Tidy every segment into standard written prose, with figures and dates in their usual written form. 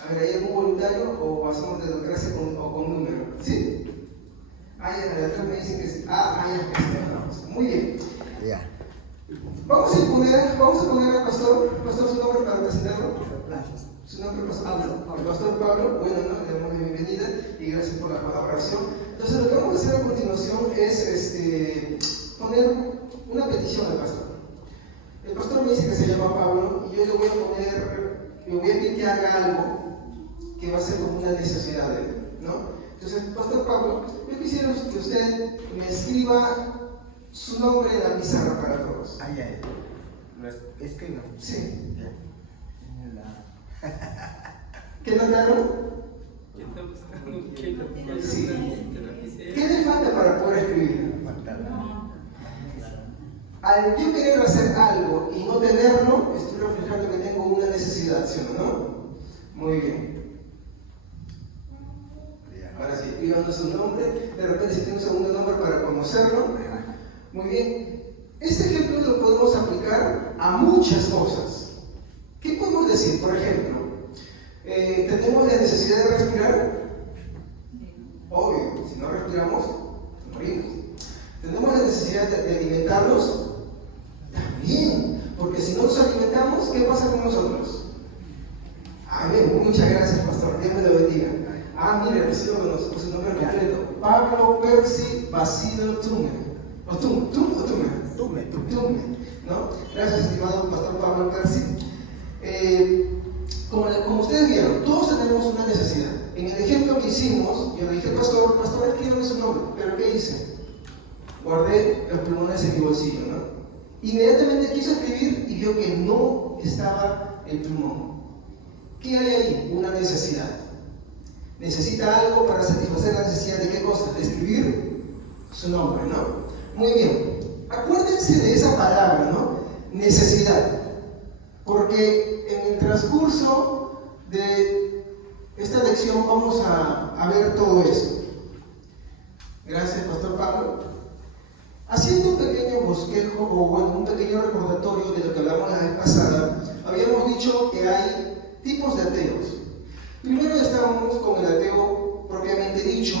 A ver, ¿hay algún voluntario o pasamos de democracia o con número? ¿Sí? Ah, ya, de atrás me dicen que sí. Ya. Muy bien. Ya. Vamos a poner al pastor su nombre para presentarlo. Su nombre, el pastor Pablo. Bueno, ¿no? Le damos la bienvenida y gracias por la colaboración. Entonces, lo que vamos a hacer a continuación es poner una petición al pastor. El pastor me dice que se llama Pablo y yo le voy a pedir que haga algo que va a ser como una necesidad de él, ¿no? Entonces, pastor Pablo, yo quisiera que usted me escriba su nombre en la pizarra para todos. Ah, ya. ¿Lo escribo? Sí. Ya. ¿Qué notaron? Sí. ¿Qué le falta para poder escribir? Al yo querer hacer algo y no tenerlo, estoy reflejando que tengo una necesidad, ¿sí o no? Muy bien. Ahora sí, escribando su nombre, de repente si tiene un segundo nombre para conocerlo. Muy bien. Este ejemplo lo podemos aplicar a muchas cosas. ¿Qué podemos decir? Por ejemplo, ¿tenemos la necesidad de respirar? Obvio, si no respiramos, morimos. ¿Tenemos la necesidad de alimentarnos? También, porque si no nos alimentamos, ¿qué pasa con nosotros? Amén, muchas gracias, pastor, Dios me lo bendiga. Mire, recibo su nombre completo. Pablo Percy Basilio Tume. ¿O Tume? Tume, ¿no? Gracias, estimado pastor Pablo Percy. Como ustedes vieron, todos tenemos una necesidad. En el ejemplo que hicimos, yo le dije, pastor, escríbame su nombre. ¿Pero qué hice? Guardé los plumones en mi bolsillo, ¿no? Inmediatamente quiso escribir y vio que no estaba el plumón. ¿Qué hay ahí? Una necesidad. Necesita algo para satisfacer la necesidad de qué cosa? De escribir su nombre, ¿no? Muy bien. Acuérdense de esa palabra, ¿no? Necesidad. Porque en el transcurso de esta lección vamos a ver todo eso. Gracias, pastor Pablo. Haciendo un pequeño bosquejo un pequeño recordatorio de lo que hablamos la vez pasada, habíamos dicho que hay tipos de ateos. Primero estábamos con el ateo propiamente dicho,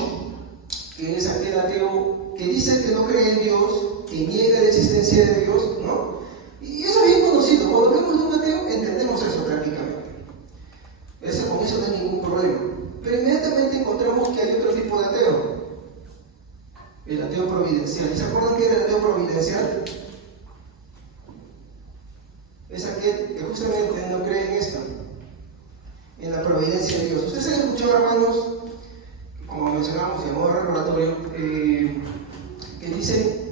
que es aquel ateo que dice que no cree en Dios, que niega la existencia de Dios, ¿no? Y eso es bien conocido. Cuando vemos un ateo, entendemos eso prácticamente. Con eso no hay ningún problema. Pero inmediatamente encontramos que hay otro tipo de ateo. El ateo providencial. ¿Y se acuerdan qué era el ateo providencial? Es aquel que justamente no cree en esto, en la providencia de Dios. Ustedes han escuchado, hermanos, como mencionamos en modo recordatorio, que dicen,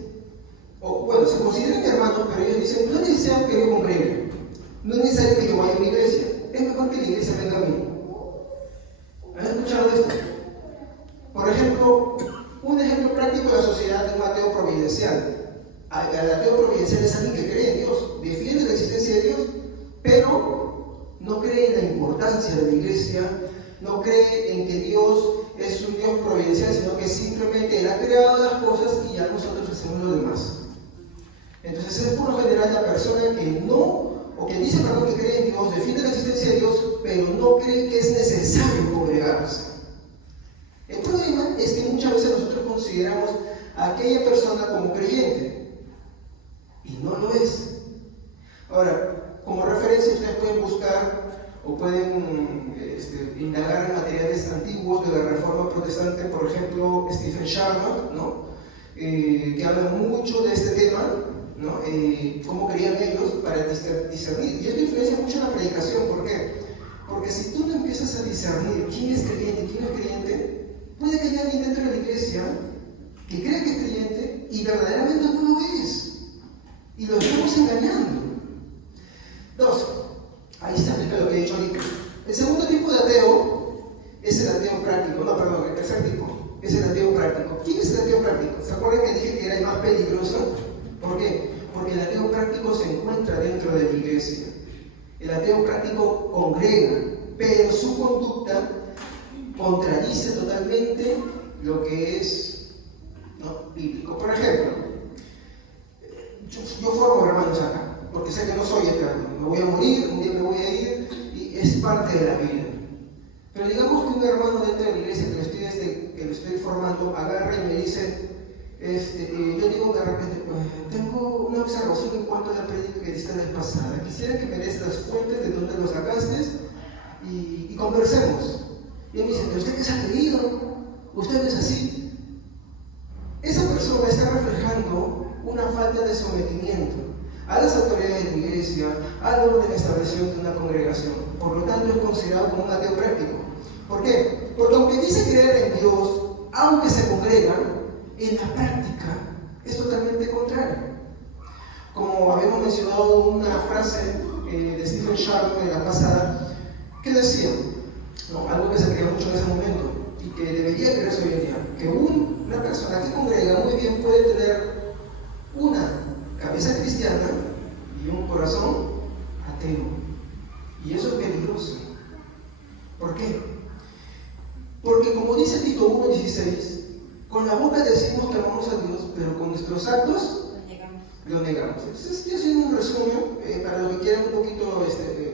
se consideran hermanos, pero ellos dicen, no es necesario que yo congregue, no es necesario que yo vaya a mi iglesia, es mejor que la iglesia venga a mí. ¿Han escuchado esto? Por ejemplo, un ejemplo práctico de la sociedad de un ateo providencial. El ateo providencial es alguien que cree en Dios, defiende la existencia de Dios, pero no cree en la importancia de la iglesia, no cree en que Dios es un Dios providencial, sino que simplemente Él ha creado las cosas y ya nosotros hacemos lo demás. Entonces es por lo general la persona que dice que cree en Dios, defiende la existencia de Dios, pero no cree que es necesario congregarse. El problema es que muchas veces nosotros consideramos a aquella persona como creyente y no lo es. Ahora, como referencia ustedes pueden buscar o pueden indagar en materiales antiguos de la Reforma Protestante, por ejemplo, Stephen Sharma, ¿no? Que habla mucho de este tema, ¿no? Cómo creían ellos para discernir. Y esto influencia mucho en la predicación. ¿Por qué? Porque si tú no empiezas a discernir quién es creyente y quién no es creyente, puede que haya alguien dentro de la iglesia que cree que es creyente y verdaderamente no lo es. Y lo estamos engañando. Dos, ahí se aplica lo que he dicho ahorita. El segundo tipo de ateo es el ateo práctico. El tercer tipo es el ateo práctico. ¿Quién es el ateo práctico? ¿Se acuerdan que dije que era el más peligroso? ¿Por qué? Porque el ateo práctico se encuentra dentro de la iglesia. El ateo práctico congrega, pero su conducta contradice totalmente lo que es bíblico. Por ejemplo, yo formo hermanos acá, porque sé que no soy eterno. Me voy a morir, un día me voy a ir, y es parte de la vida. Pero digamos que un hermano dentro de la iglesia que lo estoy formando agarra y me dice, yo digo de repente, tengo una observación en cuanto a la prédica que diste la vez pasada. Quisiera que me des las fuentes de donde lo sacaste y conversemos. Y él me dice, ¿usted qué se ha creído? ¿Usted no es así? Esa persona está reflejando una falta de sometimiento a las autoridades de la iglesia, al orden establecido de una congregación. Por lo tanto, es considerado como un ateo práctico. ¿Por qué? Porque aunque dice creer en Dios, aunque se congrega, en la práctica es totalmente contrario. Como habíamos mencionado una frase de Stephen Sharp en la pasada, que decía, algo que se creía mucho en ese momento y que debería creerse hoy en día, que una persona que congrega muy bien puede tener una cabeza cristiana y un corazón ateo. Y eso es peligroso. ¿Por qué? Porque como dice Tito 1:16, con la boca decimos que amamos a Dios, pero con nuestros actos lo negamos. Estoy haciendo un resumen, para los que quieran un poquito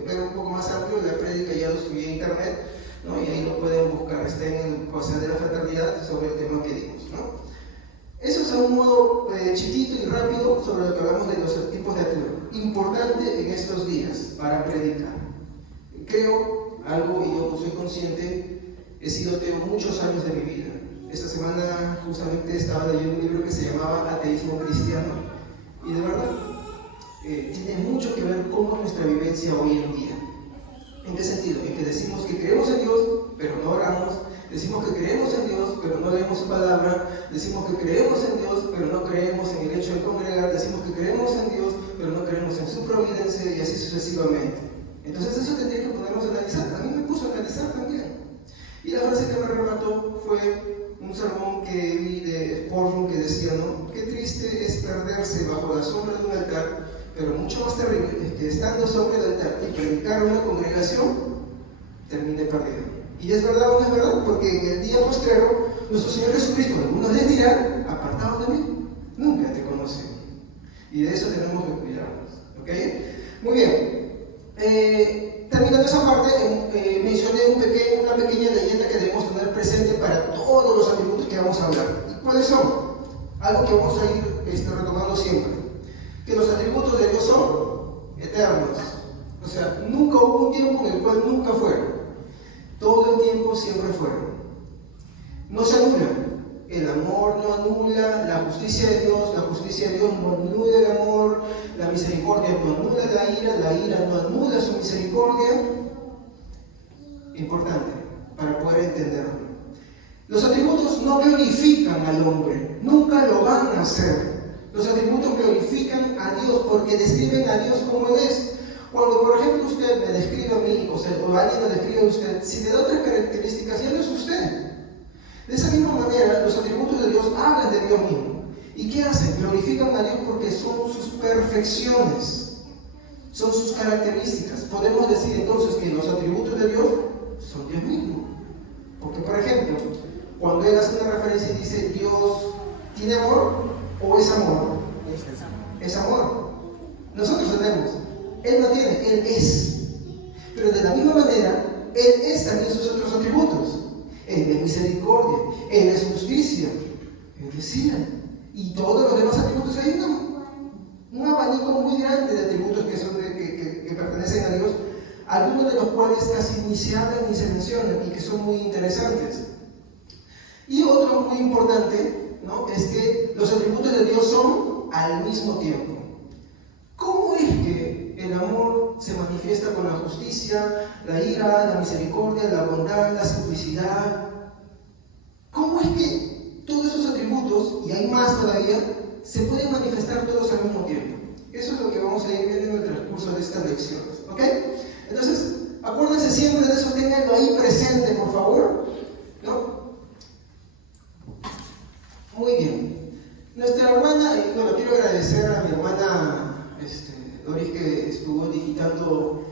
ver un poco más amplio, la prédica ya lo subí a internet, ¿no? Y ahí lo pueden buscar, está en el Paseo de la Fraternidad sobre el tema que dimos, ¿no? Eso es a un modo chiquito y rápido sobre lo que hablamos de los tipos de ateo. Importante en estos días para predicar. Creo algo, y yo soy consciente, he sido ateo muchos años de mi vida. Esta semana justamente estaba leyendo un libro que se llamaba Ateísmo Cristiano, y de verdad tiene mucho que ver con nuestra vivencia hoy en día. ¿En qué sentido? En que decimos que creemos en Dios, pero no oramos. Decimos que creemos en Dios, pero no leemos su palabra. Decimos que creemos en Dios, pero no creemos en el hecho de congregar. Decimos que creemos en Dios, pero no creemos en su providencia, y así sucesivamente. Entonces eso tendría que ponernos a analizar. A mí me puso a analizar también. Y la frase que me remató fue un sermón que vi de Spurgeon que decía, ¿no? Qué triste es perderse bajo la sombra de un altar, pero mucho más terrible es que estando sobre el altar y predicar a una congregación, termine perdido. Y es verdad o no es verdad, porque en el día postrero, nuestro Señor Jesucristo, algunos les dirá, apartados de mí, nunca te conocí. Y de eso tenemos que cuidarnos. ¿Ok? Muy bien. Terminando esa parte, mencioné una pequeña leyenda que debemos tener presente para todos los atributos que vamos a hablar. ¿Y cuáles son? Algo que vamos a ir retomando siempre. Que los atributos de Dios son eternos. O sea, nunca hubo un tiempo en el cual nunca fueron. Todo el tiempo siempre fueron. No se anulan. El amor no anula la justicia de Dios no anula el amor, la misericordia no anula la ira no anula su misericordia. Importante, para poder entenderlo. Los atributos no glorifican al hombre, nunca lo van a hacer. Los atributos glorifican a Dios porque describen a Dios como Él es. Cuando, por ejemplo, usted me describe a mí, o alguien me describe a usted, si le da otras características, ya no es usted. De esa misma manera, los atributos de Dios hablan de Dios mismo. ¿Y qué hacen? Glorifican a Dios porque son sus perfecciones, son sus características. Podemos decir entonces que los atributos de Dios son Dios mismo. Porque, por ejemplo, cuando Él hace una referencia y dice Dios tiene amor o es amor, es amor. Nosotros tenemos, Él no tiene, Él es. Pero de la misma manera, Él es también sus otros atributos. Él es misericordia, Él es justicia, Él es ira. Y todos los demás atributos, hay un abanico muy grande de atributos que pertenecen a Dios, algunos de los cuales casi ni se hablan ni se mencionan y que son muy interesantes. Y otro muy importante, ¿no?, es que los atributos de Dios son al mismo tiempo. ¿Cómo es que el amor se manifiesta con la justicia, la ira, la misericordia, la bondad, la simplicidad? ¿Cómo es que todos esos atributos, y hay más todavía, se pueden manifestar todos al mismo tiempo? Eso es lo que vamos a ir viendo en el transcurso de estas lecciones. ¿Ok? Entonces, acuérdense siempre de eso, ténganlo ahí presente, por favor, ¿no? Muy bien. Nuestra hermana, bueno, quiero agradecer a mi hermana Doris, que estuvo digitando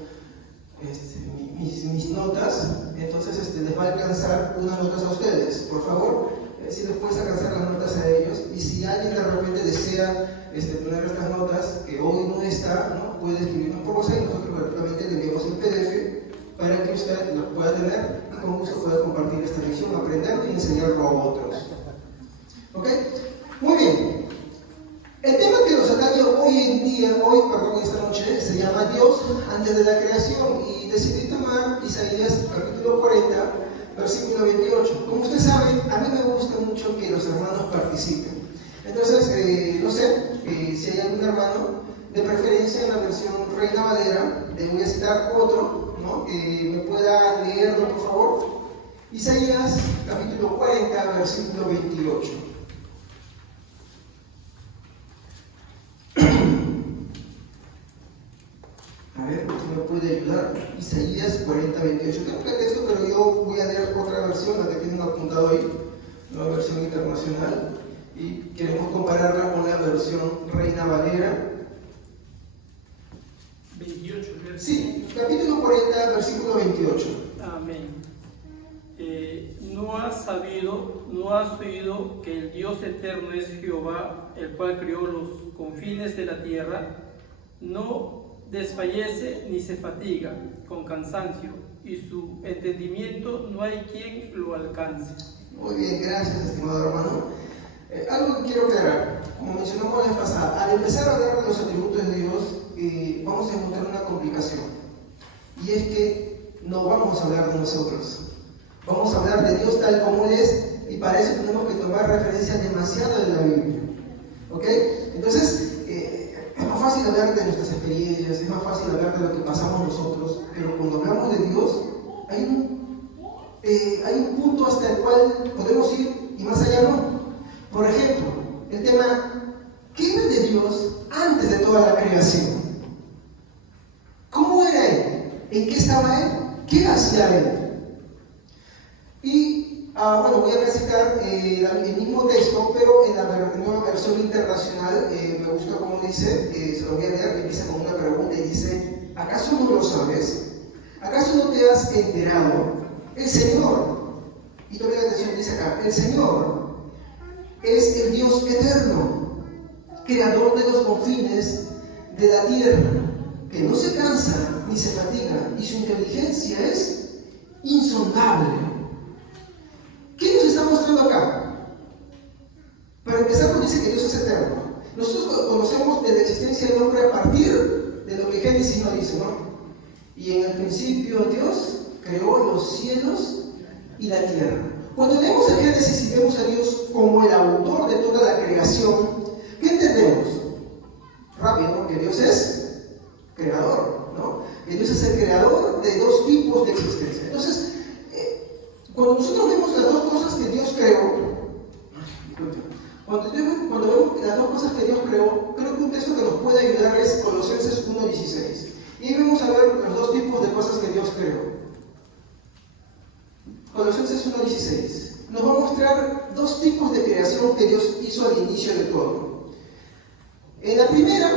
mis notas. Entonces les va a alcanzar unas notas a ustedes. Por favor, si les puedes alcanzar las notas a ellos. Y si alguien de repente desea tener estas notas, que hoy no está, ¿no?, puede escribirnos por WhatsApp y nosotros realmente le enviamos el PDF para que usted lo pueda tener y con gusto pueda compartir esta lección, aprender y enseñarlo a otros. ¿Ok? Muy bien. El tema que nos atañe esta noche, se llama Dios antes de la creación, y decidí tomar Isaías capítulo 40, versículo 28. Como usted sabe, a mí me gusta mucho que los hermanos participen. Entonces, no sé si hay algún hermano, de preferencia en la versión Reina Valera, le voy a citar otro, ¿no? Que me pueda leerlo, por favor. Isaías capítulo 40, versículo 28. A ver, ¿quién me puede ayudar? Isaías 40, 28. Tengo que el texto, pero yo voy a leer otra versión, la que tienen apuntado ahí, la versión internacional, y queremos compararla con la versión Reina Valera. 28, Sí, capítulo 40, versículo 28. Amén. ¿No has oído que el Dios eterno es Jehová, el cual creó los confines de la tierra? No desfallece ni se fatiga con cansancio, y su entendimiento no hay quien lo alcance. Muy bien, gracias, estimado hermano. Algo que quiero aclarar, como mencionamos la vez pasada, al empezar a hablar de los atributos de Dios, vamos a encontrar una complicación. Y es que no vamos a hablar de nosotros. Vamos a hablar de Dios tal como Él es, y para eso tenemos que tomar referencias demasiado de la Biblia. ¿Ok? Entonces, es más fácil hablar de nuestras experiencias, es más fácil hablar de lo que pasamos nosotros, pero cuando hablamos de Dios, hay un punto hasta el cual podemos ir y más allá no. Por ejemplo, el tema, ¿qué era de Dios antes de toda la creación? ¿Cómo era Él? ¿En qué estaba Él? ¿Qué hacía Él? Y bueno, voy a recitar el mismo texto, pero en la nueva versión internacional. Me gusta cómo dice, se lo voy a leer, que empieza con una pregunta y dice: ¿acaso no lo sabes? ¿Acaso no te has enterado? El Señor, y toda la atención dice acá, el Señor es el Dios eterno, creador de los confines de la tierra, que no se cansa ni se fatiga, y su inteligencia es insondable. ¿Qué nos está mostrando acá? Para empezar, nos dice que Dios es eterno. Nosotros conocemos de la existencia del hombre a partir de lo que Génesis nos dice, ¿no? Y en el principio Dios creó los cielos y la tierra. Cuando leemos el Génesis y vemos a Dios como el autor de toda la creación, ¿qué entendemos? Rápido, ¿no? Que Dios es creador, ¿no? Que Dios es el creador de dos tipos de existencia. Entonces, cuando nosotros vemos las dos cosas que Dios creó, cuando vemos las dos cosas que Dios creó, creo que un texto que nos puede ayudar es Colosenses 1:16. Y ahí vamos a ver los dos tipos de cosas que Dios creó. Colosenses 1:16 nos va a mostrar dos tipos de creación que Dios hizo al inicio de todo. En la primera,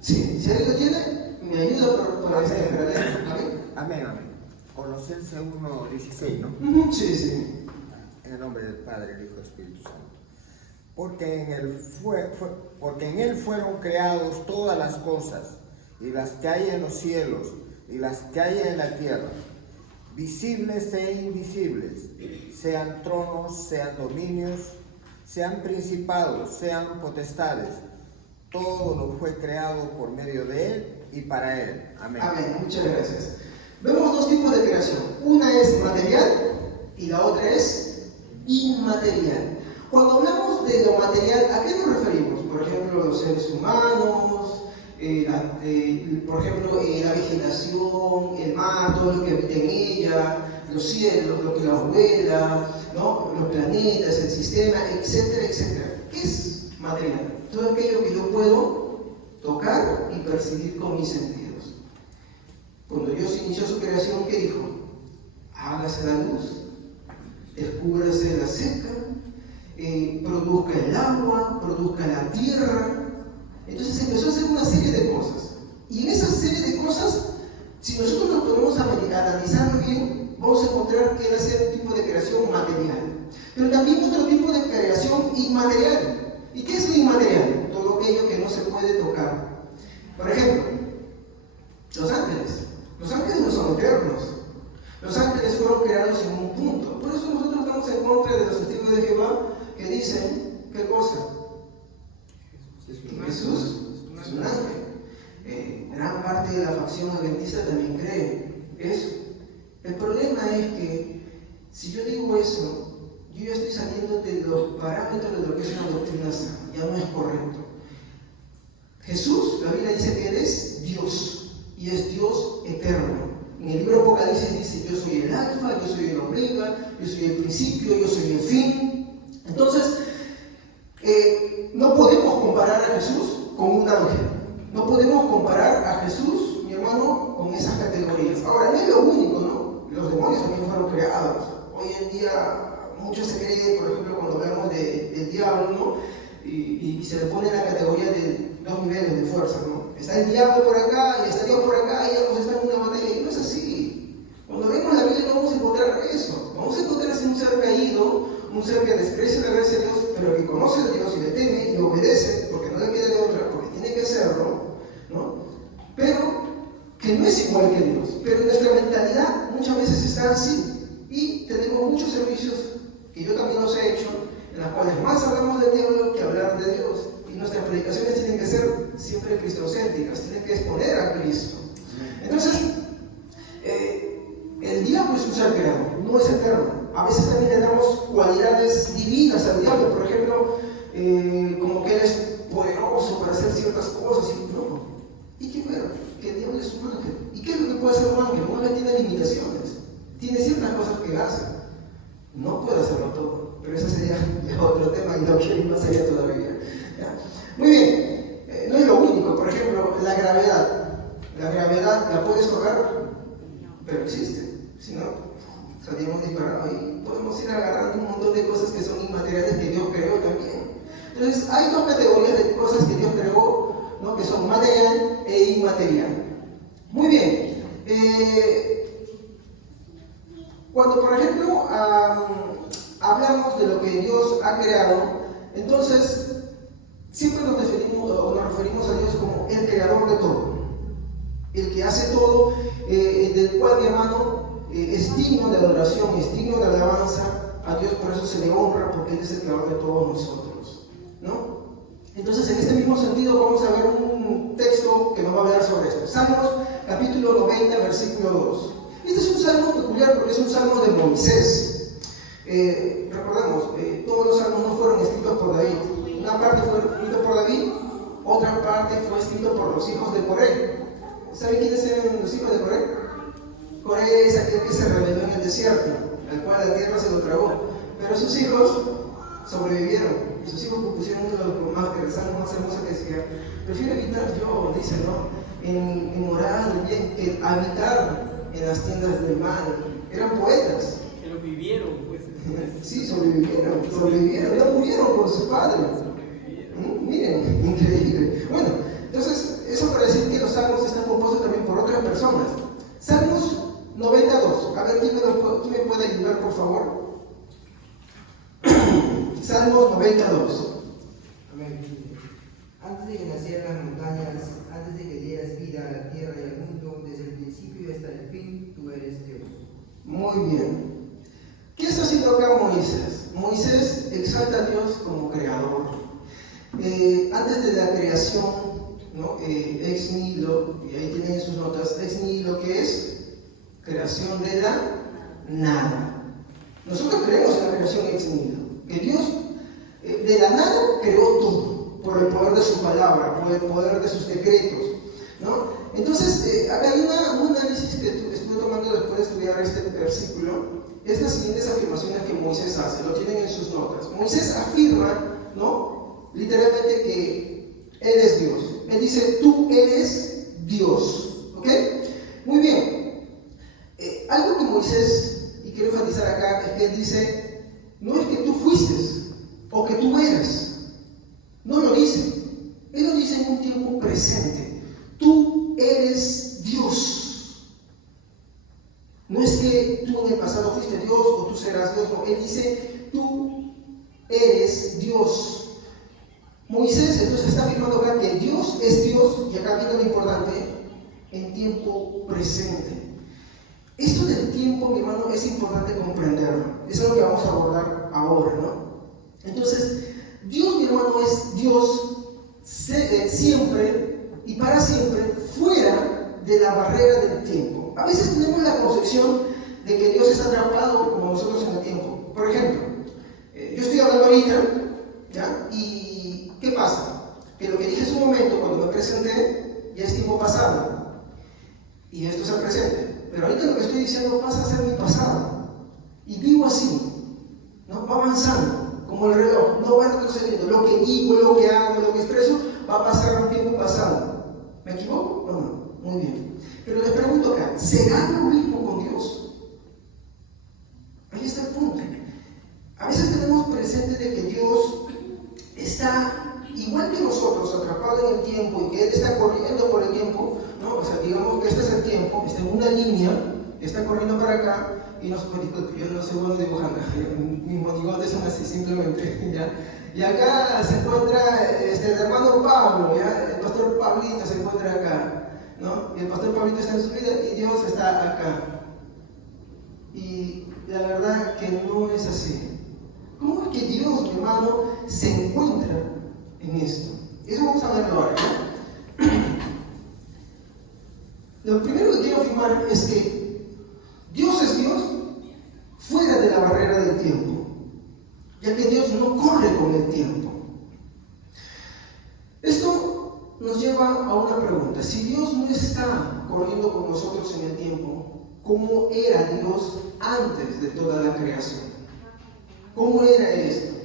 sí, si alguien lo tiene, me ayuda para leer. Amén, amén. Colosenses 1:16, ¿no? Sí, sí. En el nombre del Padre, el Hijo y el Espíritu Santo. Porque en Él fueron creados todas las cosas, y las que hay en los cielos, y las que hay en la tierra, visibles e invisibles, sean tronos, sean dominios, sean principados, sean potestades. Todo lo fue creado por medio de Él y para Él. Amén. Amén, muchas gracias. Vemos dos tipos de creación. Una es material y la otra es inmaterial. Cuando hablamos de lo material, ¿a qué nos referimos? Por ejemplo, los seres humanos, por ejemplo, la vegetación, el mar, todo lo que habita en ella, los cielos, lo que la vuela, ¿no? Los planetas, el sistema, etcétera, etcétera. ¿Qué es material? Todo aquello que yo puedo tocar y percibir con mis sentidos. Cuando Dios inició su creación, ¿qué dijo? Hágase la luz, descúbrase la seca, produzca el agua, produzca la tierra. Entonces empezó a hacer una serie de cosas. Y en esa serie de cosas, si nosotros nos ponemos a analizarlo bien, vamos a encontrar que era ser un tipo de creación material. Pero también otro tipo de creación inmaterial. ¿Y qué es lo inmaterial? Todo aquello que no se puede tocar. Por ejemplo, los ángeles. Los ángeles no son eternos. Los ángeles fueron creados en un punto. Por eso nosotros estamos en contra de los testigos de Jehová que dicen, ¿qué cosa? Jesús es un ángel. Gran parte de la facción adventista también cree eso. El problema es que si yo digo eso, yo ya estoy saliendo de los parámetros de lo que es una doctrina sana. Ya no es correcto. Jesús, la Biblia dice que Él es Dios y es Dios eterno. En el libro Apocalipsis dice, yo soy el alfa, yo soy el omega, yo soy el principio, yo soy el fin. Entonces, no podemos comparar a Jesús con un ángel. No podemos comparar a Jesús, mi hermano, con esas categorías. Ahora, no es lo único, ¿no? Los demonios también fueron creados. Hoy en día, muchos se creen, por ejemplo, cuando hablamos del diablo, ¿no? Y se le pone la categoría de dos niveles de fuerza, ¿no? Está el diablo por acá y está Dios por acá y ambos están en una batalla. Y no es así. Cuando vemos la Biblia no vamos a encontrar eso. Vamos a encontrar un ser caído, un ser que desprecia la gracia de Dios, pero que conoce a Dios y le teme y obedece, porque no le queda de otra, porque tiene que hacerlo, ¿no? Pero que no es igual que Dios. Pero nuestra mentalidad muchas veces está así. Y tenemos muchos servicios que yo también los he hecho, en las cuales más hablamos del diablo que hablar de Dios. Y nuestras predicaciones tienen que ser siempre cristocéntricas, tienen que exponer a Cristo. Entonces, el diablo es un ser creado, no es eterno. A veces también le damos cualidades divinas al diablo, por ejemplo, como que él es poderoso para hacer ciertas cosas. Y no. ¿Y qué bueno? Que el diablo es un ángel. ¿Y qué es lo que puede hacer un ángel? Un ángel tiene limitaciones, tiene ciertas cosas que hace. No puede hacerlo todo, pero ese sería ya otro tema y no quiero ir más allá todavía. ¿Ya? Muy bien, no es lo único. Por ejemplo, la gravedad. La gravedad la puedes tocar, pero existe. Si no, estaríamos disparados y podemos ir agarrando un montón de cosas que son inmateriales que Dios creó también. Entonces, hay dos categorías de cosas que Dios creó, ¿no? Que son material e inmaterial. Muy bien. Cuando, por ejemplo, hablamos de lo que Dios ha creado, entonces siempre nos referimos a Dios como el creador de todo, el que hace todo, del cual, mi hermano, es digno de adoración, es digno de alabanza a Dios. Por eso se le honra, porque Él es el creador de todos nosotros, ¿no? Entonces, en este mismo sentido, vamos a ver un texto que nos va a hablar sobre esto. Salmos, capítulo 90, versículo 2. Este es un salmo peculiar porque es un salmo de Moisés. Recordemos, todos los salmos no fueron escritos por David. Una parte fue escrita por David, otra parte fue escrita por los hijos de Coré. ¿Saben quiénes eran los hijos de Coré? Coré es aquel que se rebeló en el desierto, al cual la tierra se lo tragó. Pero sus hijos sobrevivieron. Y sus hijos pusieron uno de los más hermosos que decía: prefiero habitar yo, dice, ¿no? En morar bien que habitar en las tiendas del mal. Eran poetas. Que lo vivieron, pues. Sí, sobrevivieron, no murieron por sus padres. Miren, increíble. Bueno, entonces, eso para decir que los salmos están compuestos también por otras personas. Salmos 92. A ver, ¿quién me puede ayudar, por favor? Salmos 92. Amén. Antes de que nacieran las montañas, antes de que dieras vida a la tierra y al mundo, desde el principio y hasta el fin, tú eres Dios. Muy bien. ¿Qué está haciendo acá Moisés? Moisés exalta a Dios como creador. Antes de la creación, ¿no? Ex nihilo, y ahí tienen sus notas, ex nihilo, que es creación de la nada. Nosotros creemos en la creación ex nihilo, que Dios de la nada creó todo, por el poder de su palabra, por el poder de sus decretos, ¿no? Entonces, acá hay un análisis que estuve tomando después de estudiar este versículo. Es las siguientes afirmaciones que Moisés hace, lo tienen en sus notas. Moisés afirma, ¿no? Literalmente que Él es Dios. Él dice, tú eres Dios, ¿ok? Muy bien. Algo que Moisés, y quiero enfatizar acá, es que él dice, no es que tú fuiste o que tú eras. No lo dice. Él lo dice en un tiempo presente. Tú eres Dios. No es que tú en el pasado fuiste Dios o tú serás Dios. No, él dice, tú eres Dios. Moisés entonces está afirmando acá que Dios es Dios, y acá viene lo importante, en tiempo presente. Esto del tiempo, mi hermano, es importante comprenderlo. Eso es lo que vamos a abordar ahora, ¿no? Entonces, Dios, mi hermano, es Dios siempre y para siempre fuera de la barrera del tiempo. A veces tenemos la concepción de que Dios está atrapado como nosotros en el tiempo. Por ejemplo, yo estoy hablando ahorita, ¿ya? ¿Y qué pasa? Que lo que dije hace un momento, cuando me presenté, ya es tiempo pasado. Y esto es el presente. Pero ahorita lo que estoy diciendo pasa a ser mi pasado. Y vivo así, ¿no? Va avanzando, como el reloj, no va retrocediendo. Lo que digo, lo que hago, lo que expreso, va a pasar un tiempo pasado. ¿Me equivoco o no? Muy bien. Pero les pregunto acá, ¿será lo mismo con Dios? Ahí está el punto. A veces tenemos presente de que Dios está igual que nosotros, atrapado en el tiempo y que Él está corriendo por el tiempo, ¿no? O sea, digamos que este es el tiempo, está en una línea, está corriendo para acá y nos yo no soy bueno dibujando, mis monigotes son así simplemente, ¿ya? Y acá se encuentra el hermano Pablo, ¿ya? El pastor Pablito se encuentra acá, ¿no? Y el pastor Pablito está en su vida y Dios está acá. Y la verdad que no es así. ¿Cómo es que Dios, mi hermano, se encuentra en esto? Eso vamos a verlo ahora, ¿no? Lo primero que quiero afirmar es que Dios es Dios fuera de la barrera del tiempo, ya que Dios no corre con el tiempo. Esto nos lleva a una pregunta. Si Dios no está corriendo con nosotros en el tiempo, ¿cómo era Dios antes de toda la creación? ¿Cómo era esto?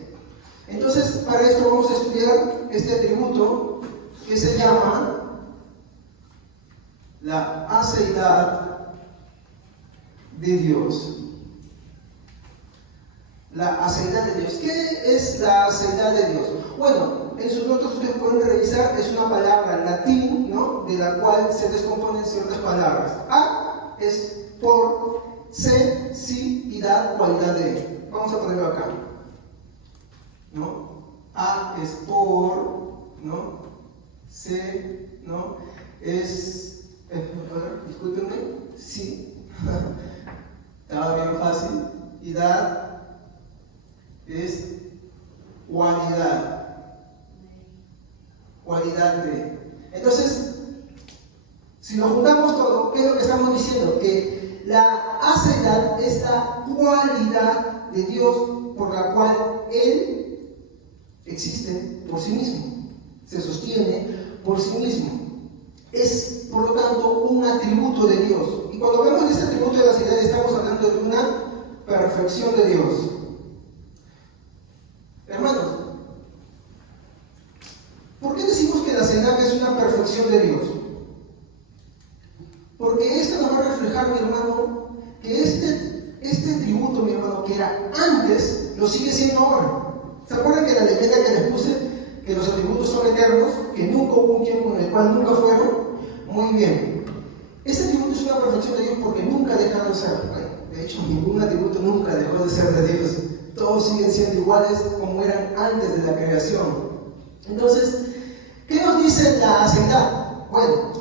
Entonces, para esto vamos a estudiar este atributo que se llama la aceidad de Dios. La aceidad de Dios. ¿Qué es la aceidad de Dios? Bueno, en sus notas ustedes pueden revisar, es una palabra en latín, ¿no? De la cual se descomponen ciertas palabras. A es por, C, sí, y da, cualidad de. Vamos a ponerlo acá, ¿no? A es por, ¿no? C, ¿no? Es, discúlpenme, sí, estaba bien fácil, y da es cualidad, cualidad de. Entonces, si lo juntamos todo, ¿qué es lo que estamos diciendo? Que la aceidad es la cualidad de Dios por la cual Él existe por sí mismo, se sostiene por sí mismo. Es, por lo tanto, un atributo de Dios. Y cuando hablamos de este atributo de la aceidad, estamos hablando de una perfección de Dios. Hermanos, ¿por qué decimos que la aceidad es una perfección de Dios? Porque esto nos va a reflejar, mi hermano, que este atributo, mi hermano, que era antes, lo sigue siendo ahora. ¿Se acuerdan que la leyenda que les puse, que los atributos son eternos, que nunca hubo un tiempo en el cual nunca fueron? Muy bien. Este atributo es una perfección de Dios porque nunca ha dejado de ser. De hecho, ningún atributo nunca dejó de ser de Dios. Todos siguen siendo iguales como eran antes de la creación. Entonces, ¿qué nos dice la aceidad? Bueno,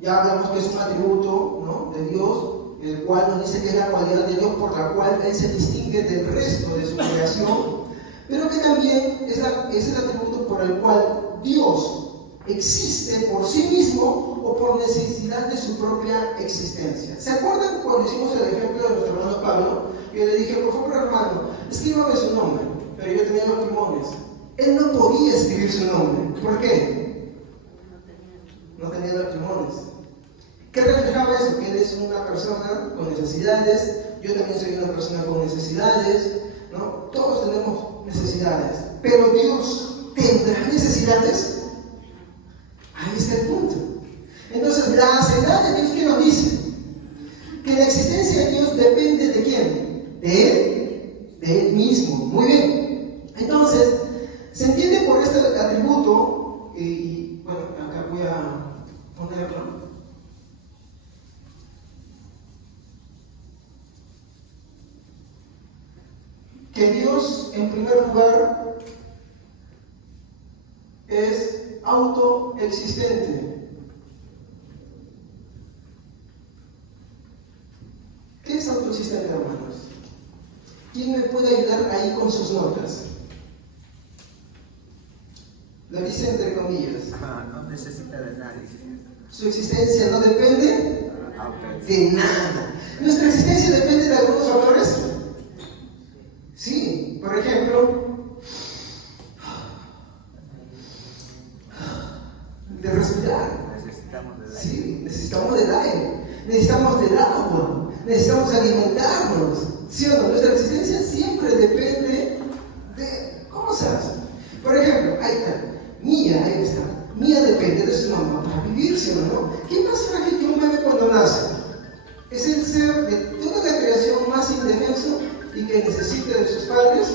ya hablamos que es un atributo, ¿no?, de Dios, el cual nos dice que es la cualidad de Dios por la cual Él se distingue del resto de su creación, pero que también es el atributo por el cual Dios existe por sí mismo o por necesidad de su propia existencia. ¿Se acuerdan cuando hicimos el ejemplo de nuestro hermano Pablo? Yo le dije, por favor, hermano, escríbame su nombre, pero yo tenía los pulmones. Él no podía escribir su nombre. ¿Por qué? No tenía los pulmones. ¿Qué reflejaba eso? Que él es una persona con necesidades, yo también soy una persona con necesidades, ¿no? Todos tenemos necesidades, pero Dios tendrá necesidades. Ahí está el punto. Entonces, la aceidad de Dios, ¿qué nos dice? Que la existencia de Dios depende de quién? De Él mismo. Muy bien. Entonces, se entiende por este atributo, y bueno, acá voy a ponerlo. Que Dios, en primer lugar, es autoexistente. consistente, hermanos? ¿Quién me puede ayudar ahí con sus notas? Lo dice entre comillas. No necesita de nadie. Su existencia no depende Ok. de nada. ¿Nuestra existencia depende de algunos factores? Sí, por ejemplo, de respirar. Necesitamos de nadie. Sí, necesitamos del aire, necesitamos del agua, necesitamos alimentarnos. ¿Sí o no? Nuestra existencia siempre depende de cosas. Por ejemplo, ahí está, Mía, ahí está. Mía depende de su mamá para vivir, ¿sí o no? ¿Qué más frágil que un bebé cuando nace? Es el ser de toda la creación más indefenso y que necesita de sus padres.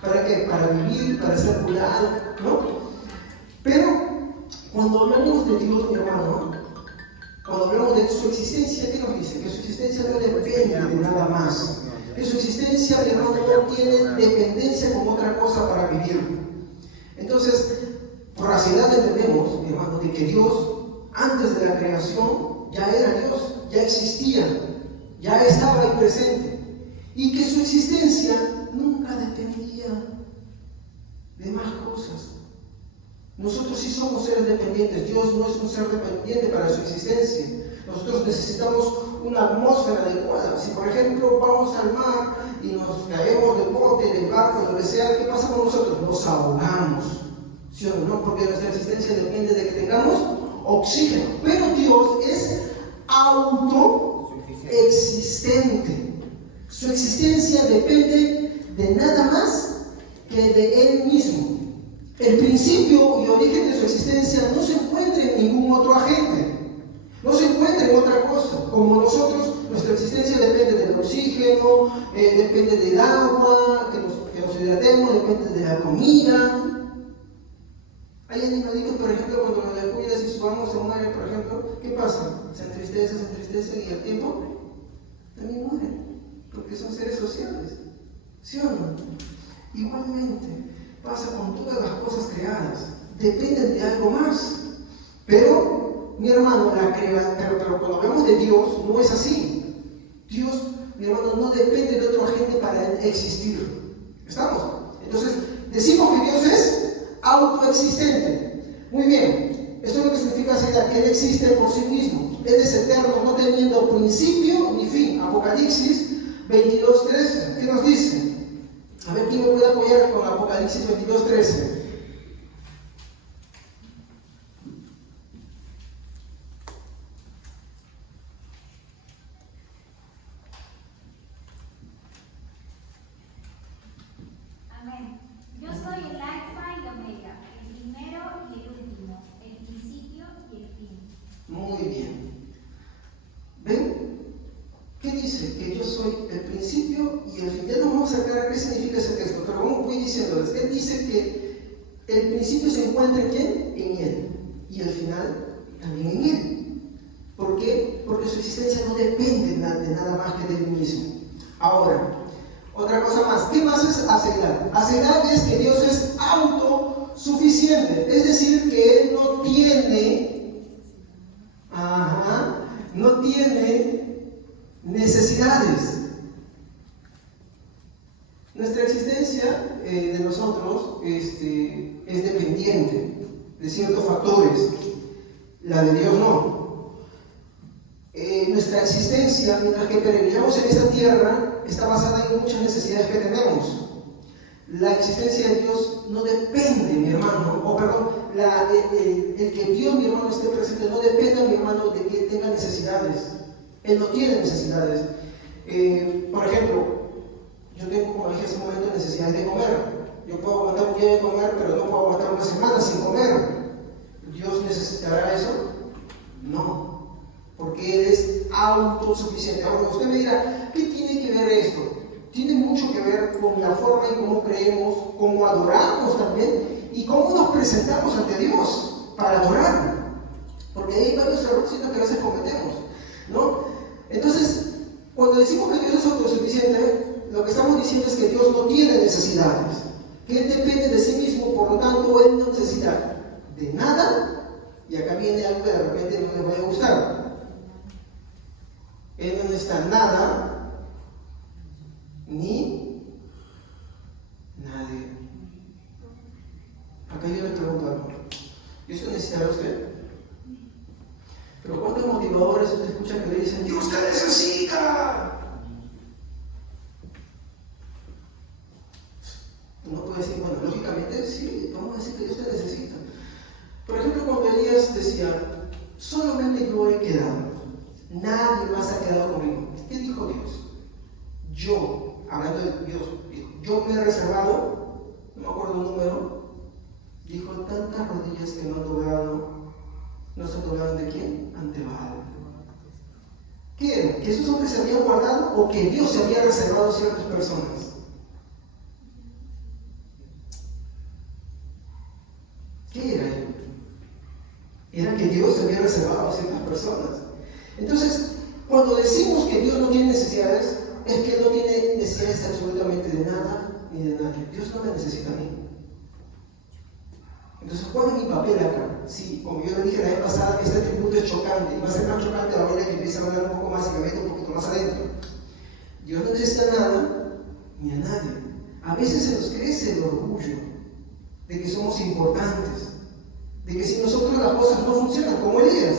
¿Para qué? Para vivir, para ser curado, ¿no? Pero cuando hablamos de Dios, mi hermano, cuando hablamos de su existencia, ¿qué nos dice? Que su existencia no depende de nada más. Que su existencia, mi hermano, no tiene dependencia con otra cosa para vivir. Entonces, por racionalidad entendemos, mi hermano, de que Dios, antes de la creación, ya era Dios, ya existía, ya estaba ahí presente. Y que su existencia nunca dependía de más cosas. Nosotros sí somos seres dependientes. Dios no es un ser dependiente para su existencia. Nosotros necesitamos una atmósfera adecuada. Si por ejemplo vamos al mar y nos caemos del bote, del barco, lo que sea, ¿qué pasa con nosotros? Nos ahogamos. ¿Sí o no? Porque nuestra existencia depende de que tengamos oxígeno. Pero Dios es autoexistente. Su existencia depende de nada más que de Él mismo. El principio y origen de su existencia no se encuentra en ningún otro agente, no se encuentra en otra cosa. Como nosotros, nuestra existencia depende del oxígeno, depende del agua, que nos hidratemos, depende de la comida. Hay animalitos, por ejemplo, cuando los descuidas y subamos a un área, por ejemplo, ¿qué pasa? Se entristecen y al tiempo también mueren, porque son seres sociales. ¿Sí o no? Igualmente pasa con todas las cosas creadas, dependen de algo más. Pero, mi hermano, pero cuando hablamos de Dios, no es así. Dios, mi hermano, no depende de otro agente para existir. ¿Estamos? Entonces, decimos que Dios es autoexistente. Muy bien, esto es lo que significa que Él existe por sí mismo. Él es eterno, no teniendo principio ni fin. Apocalipsis 22:13. ¿Qué nos dice? A ver, ¿quién me puede apoyar con Apocalipsis 22:13? Amén. Yo soy el Alfa y el Omega, el primero y el último, el principio y el fin. Muy bien. ¿Ven? ¿Qué dice? Que yo soy el principio y el fin. Ya nos vamos a aclarar qué significa ese texto, pero como voy diciéndoles, Él dice que el principio se encuentra en ¿quién? En Él. Y el final también en Él. ¿Por qué? Porque su existencia no depende de nada más que de Él mismo. Ahora, otra cosa más. ¿Qué más es asegurar? Asegurar es que Dios es autosuficiente. Es decir, que Él no tiene necesidades. Nuestra existencia de nosotros es dependiente de ciertos factores. La de Dios no. Nuestra existencia, mientras que peregrinamos en esta tierra, está basada en muchas necesidades que tenemos. La existencia de Dios no depende, mi hermano, el que Dios, mi hermano, esté presente no depende, mi hermano, de que tenga necesidades. Él no tiene necesidades. Por ejemplo, yo tengo, como dije hace un momento, necesidades de comer. Yo puedo aguantar un día de comer, pero no puedo aguantar una semana sin comer. ¿Dios necesitará eso? No, porque Él es autosuficiente. Ahora, usted me dirá, ¿qué tiene que ver esto? Tiene mucho que ver con la forma en cómo creemos, cómo adoramos también y cómo nos presentamos ante Dios para adorar. Porque hay varios errores que a veces cometemos, ¿no? Entonces, cuando decimos que Dios es autosuficiente, lo que estamos diciendo es que Dios no tiene necesidades, que Él depende de sí mismo, por lo tanto, Él no necesita de nada. Y acá viene algo que de repente no les vaya a gustar. Él no necesita nada yo, hablando de Dios, yo me he reservado, no me acuerdo el número, dijo, tantas rodillas que no han doblado, ¿no se doblaron de quién? Ante Baal. ¿Qué era? ¿Que esos hombres se habían guardado o que Dios se había reservado a ciertas personas? ¿Qué era? Era que Dios se había reservado a ciertas personas. Entonces, cuando decimos que Dios no tiene necesidades, es que no tiene necesidades absolutamente de nada ni de nadie. Dios no me necesita a mí. Entonces, ¿cuál es mi papel acá? Sí, como yo le dije la vez pasada, este atributo es chocante, y va a ser más chocante ahora que empiece a hablar un poco más y me meto un poquito más adentro. Dios no necesita nada ni a nadie. A veces se nos crece el orgullo de que somos importantes, de que si nosotros las cosas no funcionan, como Elías,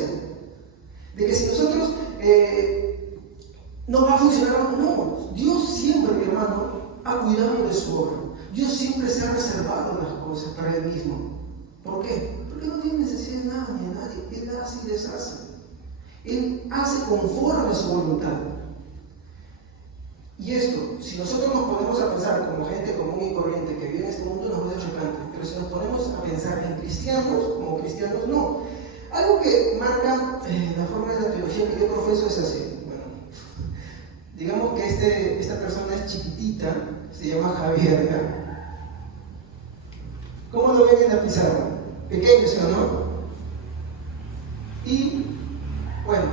de que si nosotros no va a funcionar, no. Dios siempre, mi hermano, ha cuidado de su obra. Dios siempre se ha reservado las cosas para Él mismo. ¿Por qué? Porque no tiene necesidad de nada ni a nadie. Él hace y deshace. Él hace conforme a su voluntad. Y esto, si nosotros nos ponemos a pensar como gente común y corriente que vive en este mundo, nos va a ser chocante. Pero si nos ponemos a pensar en cristianos, como cristianos, no. Algo que marca la forma de la teología que yo profeso es así. Bueno, digamos que esta persona es chiquitita, se llama Javier, ¿ya? ¿Cómo lo ven en la pizarra? Pequeño, ¿sí o no? Y, bueno,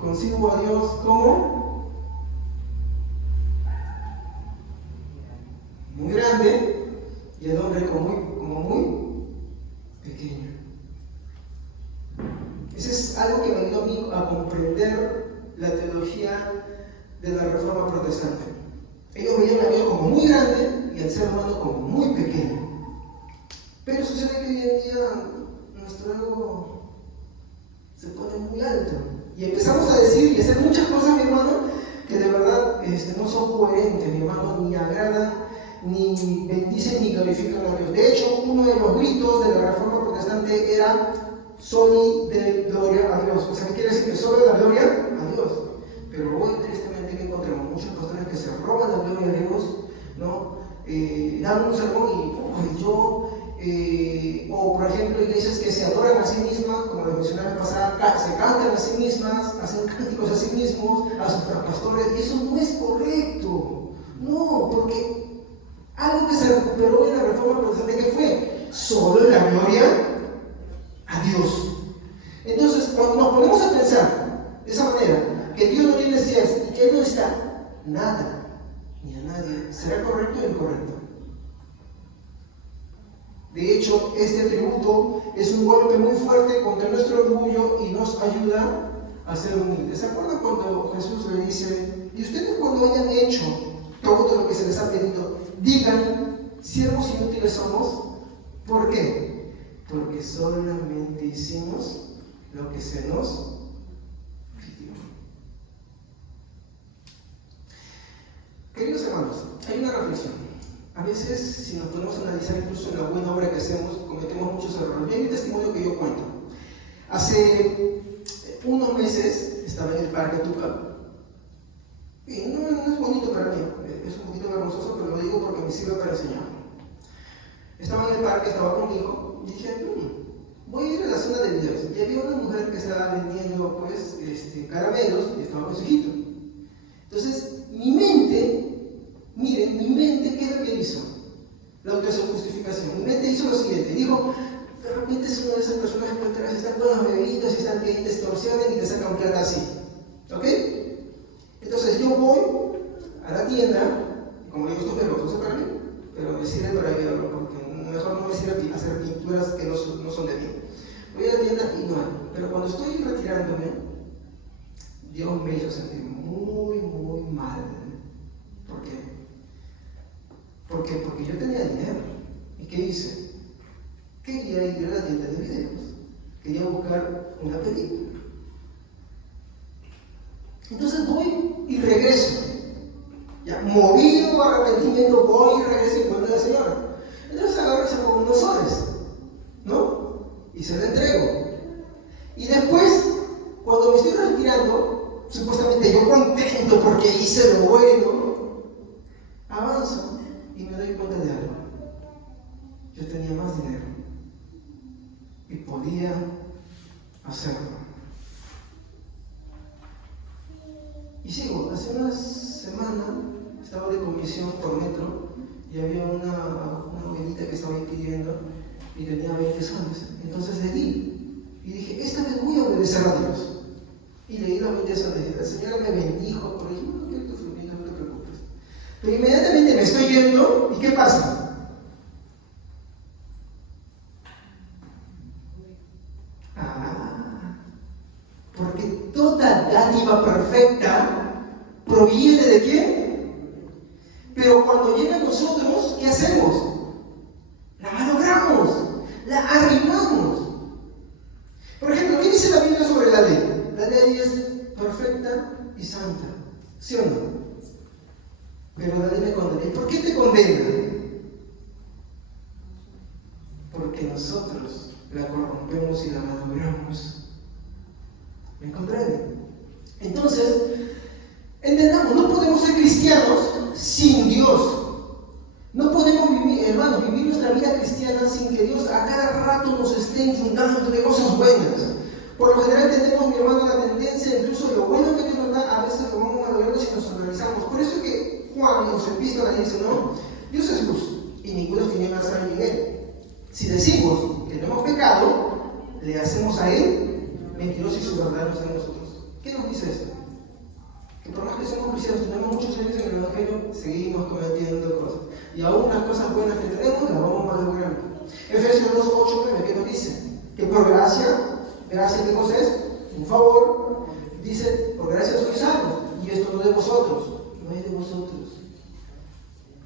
consigo a Dios como muy grande y el hombre como muy pequeño. Eso es algo que me ayudó a mí a comprender la teología de la Reforma Protestante. Ellos veían a Dios como muy grande y al ser humano como muy pequeño. Pero sucede que hoy en día nuestro ego se pone muy alto. Y empezamos a decir y hacer muchas cosas, mi hermano, que de verdad no son coherentes, mi hermano, ni agradan, ni bendicen, ni glorifican a Dios. De hecho, uno de los gritos de la Reforma Protestante era soli de gloria a Dios. O sea, ¿qué quiere decir? Que solo de la gloria a Dios. Pero hoy, tristemente, que encontramos muchos pastores que se roban la gloria a Dios, ¿no? Dan un sermón y yo... o por ejemplo iglesias que se adoran a sí mismas, como lo mencioné la pasada, se cantan a sí mismas, hacen cánticos a sí mismos, a sus pastores, y eso no es correcto. No, porque algo que se recuperó en la Reforma Protestante, ¿qué fue? Solo la gloria a Dios. Entonces, cuando nos ponemos a pensar de esa manera, que Dios no tiene necesidades y que Él no necesita nada ni a nadie, ¿será correcto o incorrecto? De hecho, este atributo es un golpe muy fuerte contra nuestro orgullo y nos ayuda a ser humildes. ¿Se acuerdan cuando Jesús le dice, y ustedes cuando hayan hecho todo lo que se les ha pedido, digan, siervos inútiles somos? ¿Por qué? Porque solamente hicimos lo que se nos pidió. Queridos hermanos, hay una reflexión. A veces, si nos ponemos a analizar incluso en la buena obra que hacemos, cometemos muchos errores. Hay un testimonio que yo cuento. Hace unos meses estaba en el parque Tuca. Y no es bonito para mí, es un poquito vergonzoso, pero lo digo porque me sirve para enseñar. Estaba en el parque, estaba con mi hijo, y dije, voy a ir a la zona de videos. Y había una mujer que estaba vendiendo pues, caramelos y estaba con su hijito. Entonces, mi mente, ¿qué es lo que hizo? La autojustificación. Mi mente hizo lo siguiente, dijo, de repente es una de esas personas que están con las bebidas y están que te extorsionan y te sacan plata así. ¿Ok? Entonces yo voy a la tienda, como digo, esto es vergonzoso para mí, pero me sirve para ayudarlo, porque mejor no me sirve hacer pinturas que no son de mí. Voy a la tienda y no hay. Pero cuando estoy retirándome, Dios me hizo sentir muy, muy mal. ¿Por qué? Porque yo tenía dinero. ¿Y qué hice? Quería ir a la tienda de videos. Quería buscar una película. Entonces voy y regreso. Ya, movido arrepentimiento, voy y regreso y encuentro a la señora. Entonces agarro y saco unos soles, ¿no? Y se lo entrego. Y después, cuando me estoy retirando, supuestamente yo contento porque hice lo bueno, avanzo y me doy cuenta de algo. Yo tenía más dinero y podía hacerlo. Y sigo, hace una semana estaba de comisión por metro y había una abuelita que estaba pidiendo y tenía 20 soles. Entonces le di y dije, esta vez voy a obedecer a Dios. Y le di los 20 soles. La señora me bendijo, por ahí no quiero tu familia, no te preocupes. Pero inmediatamente me estoy yendo y ¿qué pasa? Porque toda dádiva perfecta proviene de quién? Pero cuando llega a nosotros, ¿qué hacemos? La malogramos, la arruinamos. Por ejemplo, ¿qué dice la Biblia sobre la ley? La ley es perfecta y santa, ¿sí o no? Pero la ley me condena. ¿Y por qué te condena? Porque nosotros la corrompemos y la malogramos. ¿Me comprenden? Entonces, entendamos, no podemos ser cristianos sin Dios. No podemos vivir, hermanos, vivir nuestra vida cristiana sin que Dios a cada rato nos esté inundando de cosas buenas. Por lo general tenemos, mi hermano, la tendencia, incluso lo bueno que Dios nos da, a veces lo vamos a lograr si nos analizamos. Por eso es que Juan en su epístola dice, no, Dios es luz y ninguna tinieblas hay en él. Si decimos que no hemos pecado, le hacemos a él mentiroso y su verdad no está en nosotros. ¿Qué nos dice esto? Que por más que somos cristianos, tenemos muchos años en el Evangelio, seguimos cometiendo cosas. Y aún las cosas buenas que tenemos las vamos malogrando. Efesios 2, 8, 9, ¿qué nos dice? Que por gracia ¿qué cosa es? Un favor. Dice, por gracia sois salvos. Y esto no de vosotros, no es de vosotros.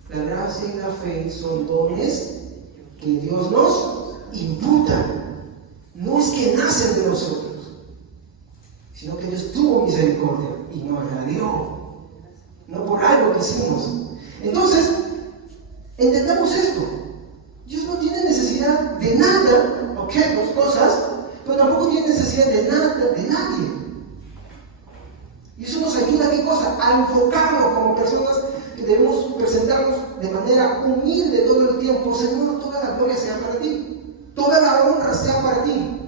La gracia y la fe son dones que Dios nos imputa. No es que nacen de nosotros, sino que Dios tuvo misericordia y nos la dio, no por algo que hicimos. Entonces, entendamos esto. Dios no tiene necesidad de nada, ok, dos cosas, pero tampoco tiene necesidad de nada, de nadie. Y eso nos ayuda a qué cosa? A enfocarnos como personas que debemos presentarnos de manera humilde todo el tiempo. Señor, toda la gloria sea para ti. Toda la honra sea para ti.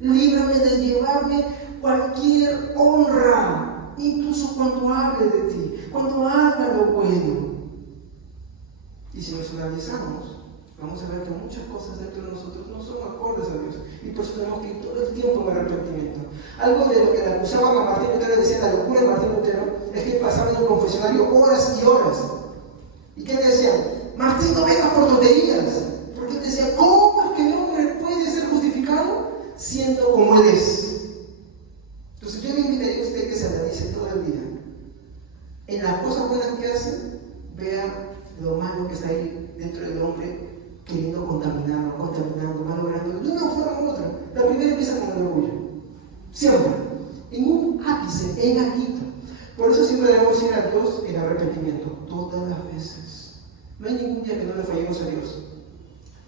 Líbrame de llevarme cualquier honra, incluso cuando hable de ti, cuando haga lo bueno. Y si nos analizamos, vamos a ver que muchas cosas dentro de nosotros no son acordes a Dios. Y por eso tenemos que ir todo el tiempo en arrepentimiento. Algo de lo que le acusaban a Martín Lutero, decía la locura de Martín Lutero, es que pasaba en el confesionario horas y horas. ¿Y qué le decían? Martín, no vengas por tonterías. Porque él decía, ¿cómo es que el hombre puede ser justificado siendo como él es? Entonces yo le invitaría a usted que se analice todo el día. En las cosas buenas que hace, vea lo malo que está ahí dentro del hombre, queriendo contaminarlo, malogrando, de una forma u otra. La primera empieza con el orgullo. Siempre. En un ápice, en aquito. Por eso siempre debemos ir a Dios en arrepentimiento, todas las veces. No hay ningún día que no le fallemos a Dios.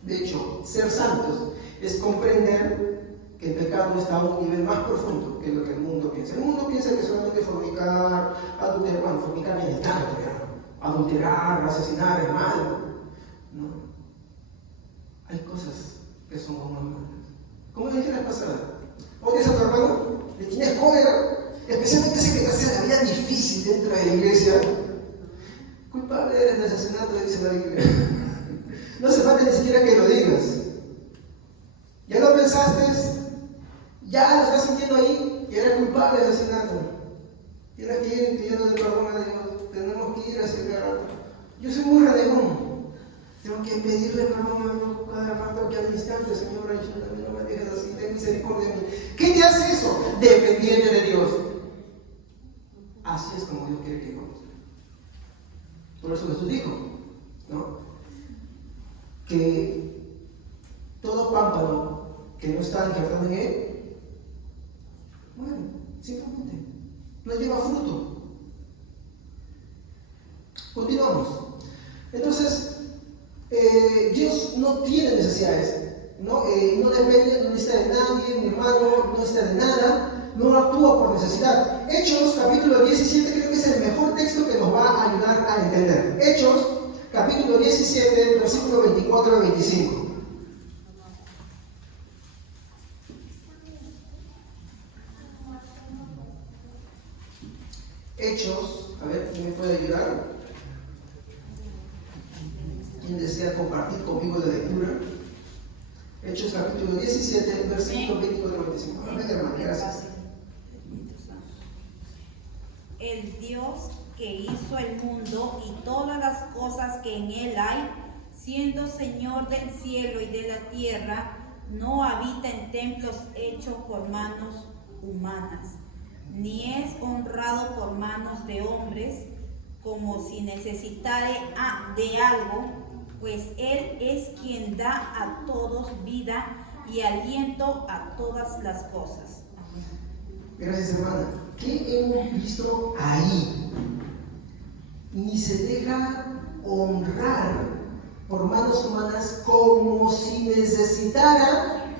De hecho, ser santos es comprender que el pecado está a un nivel más profundo que lo que el mundo piensa. El mundo piensa que solamente fornicar, adulterar, bueno, fornicar viene de tarde, adulterar, asesinar es malo. No. Hay cosas que son como malas. ¿Cómo le dije la pasada? ¿Odias a tu hermano? ¿Le tienes cólera? Especialmente ese que te hace la vida difícil dentro de la iglesia. Culpable eres de asesinato, dice la Biblia. No hace falta ni siquiera que lo digas. Ya lo pensaste, ya lo estás sintiendo ahí y eres culpable de asesinato. Tienes que ir pidiendo de perdón a Dios. Tenemos que ir a ese rato. Yo soy muy renegón. Tengo que pedirle perdón a Dios cada rato, que al instante, Señor, ayúdame, no me dejes así, ten misericordia de mí. ¿Qué te hace eso? Dependiente de Dios. Así es como Dios quiere que vivamos. Por eso Jesús dijo, ¿no? Que todo pámpano que no está encarnado en él, bueno, simplemente no lleva fruto. Continuamos. Entonces, Dios no tiene necesidades, no depende, no necesita de nadie, mi hermano, no necesita de nada. no actúa por necesidad. Hechos, capítulo 17, creo que es el mejor texto que nos va a ayudar a entender. Hechos, capítulo 17, versículo 24 al 25. Hechos, a ver, ¿quién me puede ayudar? ¿Quién desea compartir conmigo la lectura? Hechos capítulo 17, versículo 24 al 25. Amén, hermano, gracias. El Dios que hizo el mundo y todas las cosas que en él hay, siendo Señor del cielo y de la tierra, no habita en templos hechos por manos humanas, ni es honrado por manos de hombres, como si necesitare de algo, pues Él es quien da a todos vida y aliento a todas las cosas. Gracias, hermana. ¿Qué hemos visto ahí? Ni se deja honrar por manos humanas como si necesitara.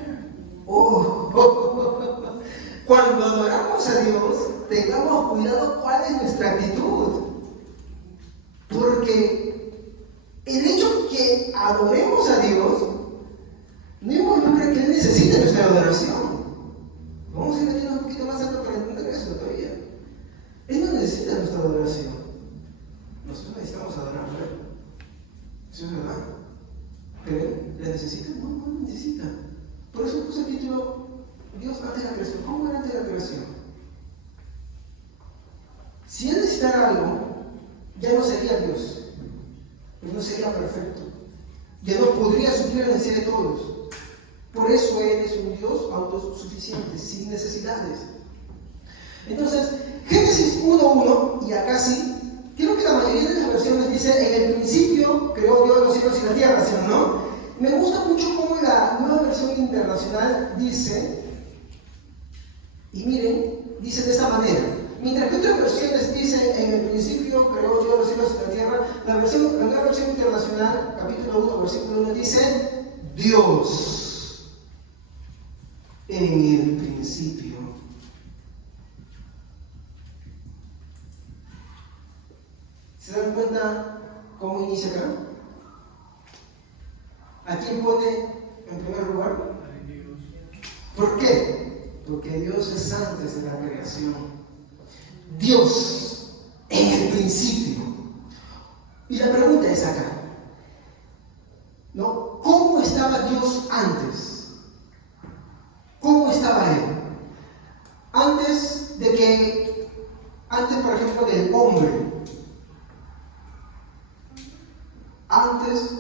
Cuando adoramos a Dios, tengamos cuidado cuál es nuestra actitud. Porque el hecho que adoremos a Dios no involucra que Él necesite nuestra adoración. Vamos a ir metiendo un poquito más alto para entender eso todavía. Él no necesita nuestra adoración. Nosotros necesitamos adorar a Él. Eso es verdad. Pero Él la necesita. No la necesita. Por eso puse el título Dios antes de la creación. ¿Cómo era antes de la creación? Si Él necesitara algo, ya no sería Dios. Él no sería perfecto. Ya no podría suplir la necesidad de todos. Por eso Él es un Dios autosuficiente, sin necesidades. Entonces, Génesis 1:1, y acá sí, creo que la mayoría de las versiones dice, en el principio creó Dios los cielos y la tierra, ¿sí o no? Me gusta mucho cómo la nueva versión internacional dice, y miren, dice de esta manera. Mientras que otras versiones dicen, en el principio creó Dios los cielos y la tierra, la nueva versión internacional, capítulo 1, versículo 1, dice, Dios. En el principio. ¿Se dan cuenta cómo inicia acá? ¿A quién pone en primer lugar? ¿Por qué? Porque Dios es antes de la creación. Dios en el principio. Y la pregunta es acá, ¿no? ¿Cómo estaba Dios antes? ¿Cómo estaba Él? Antes, por ejemplo, del hombre. Antes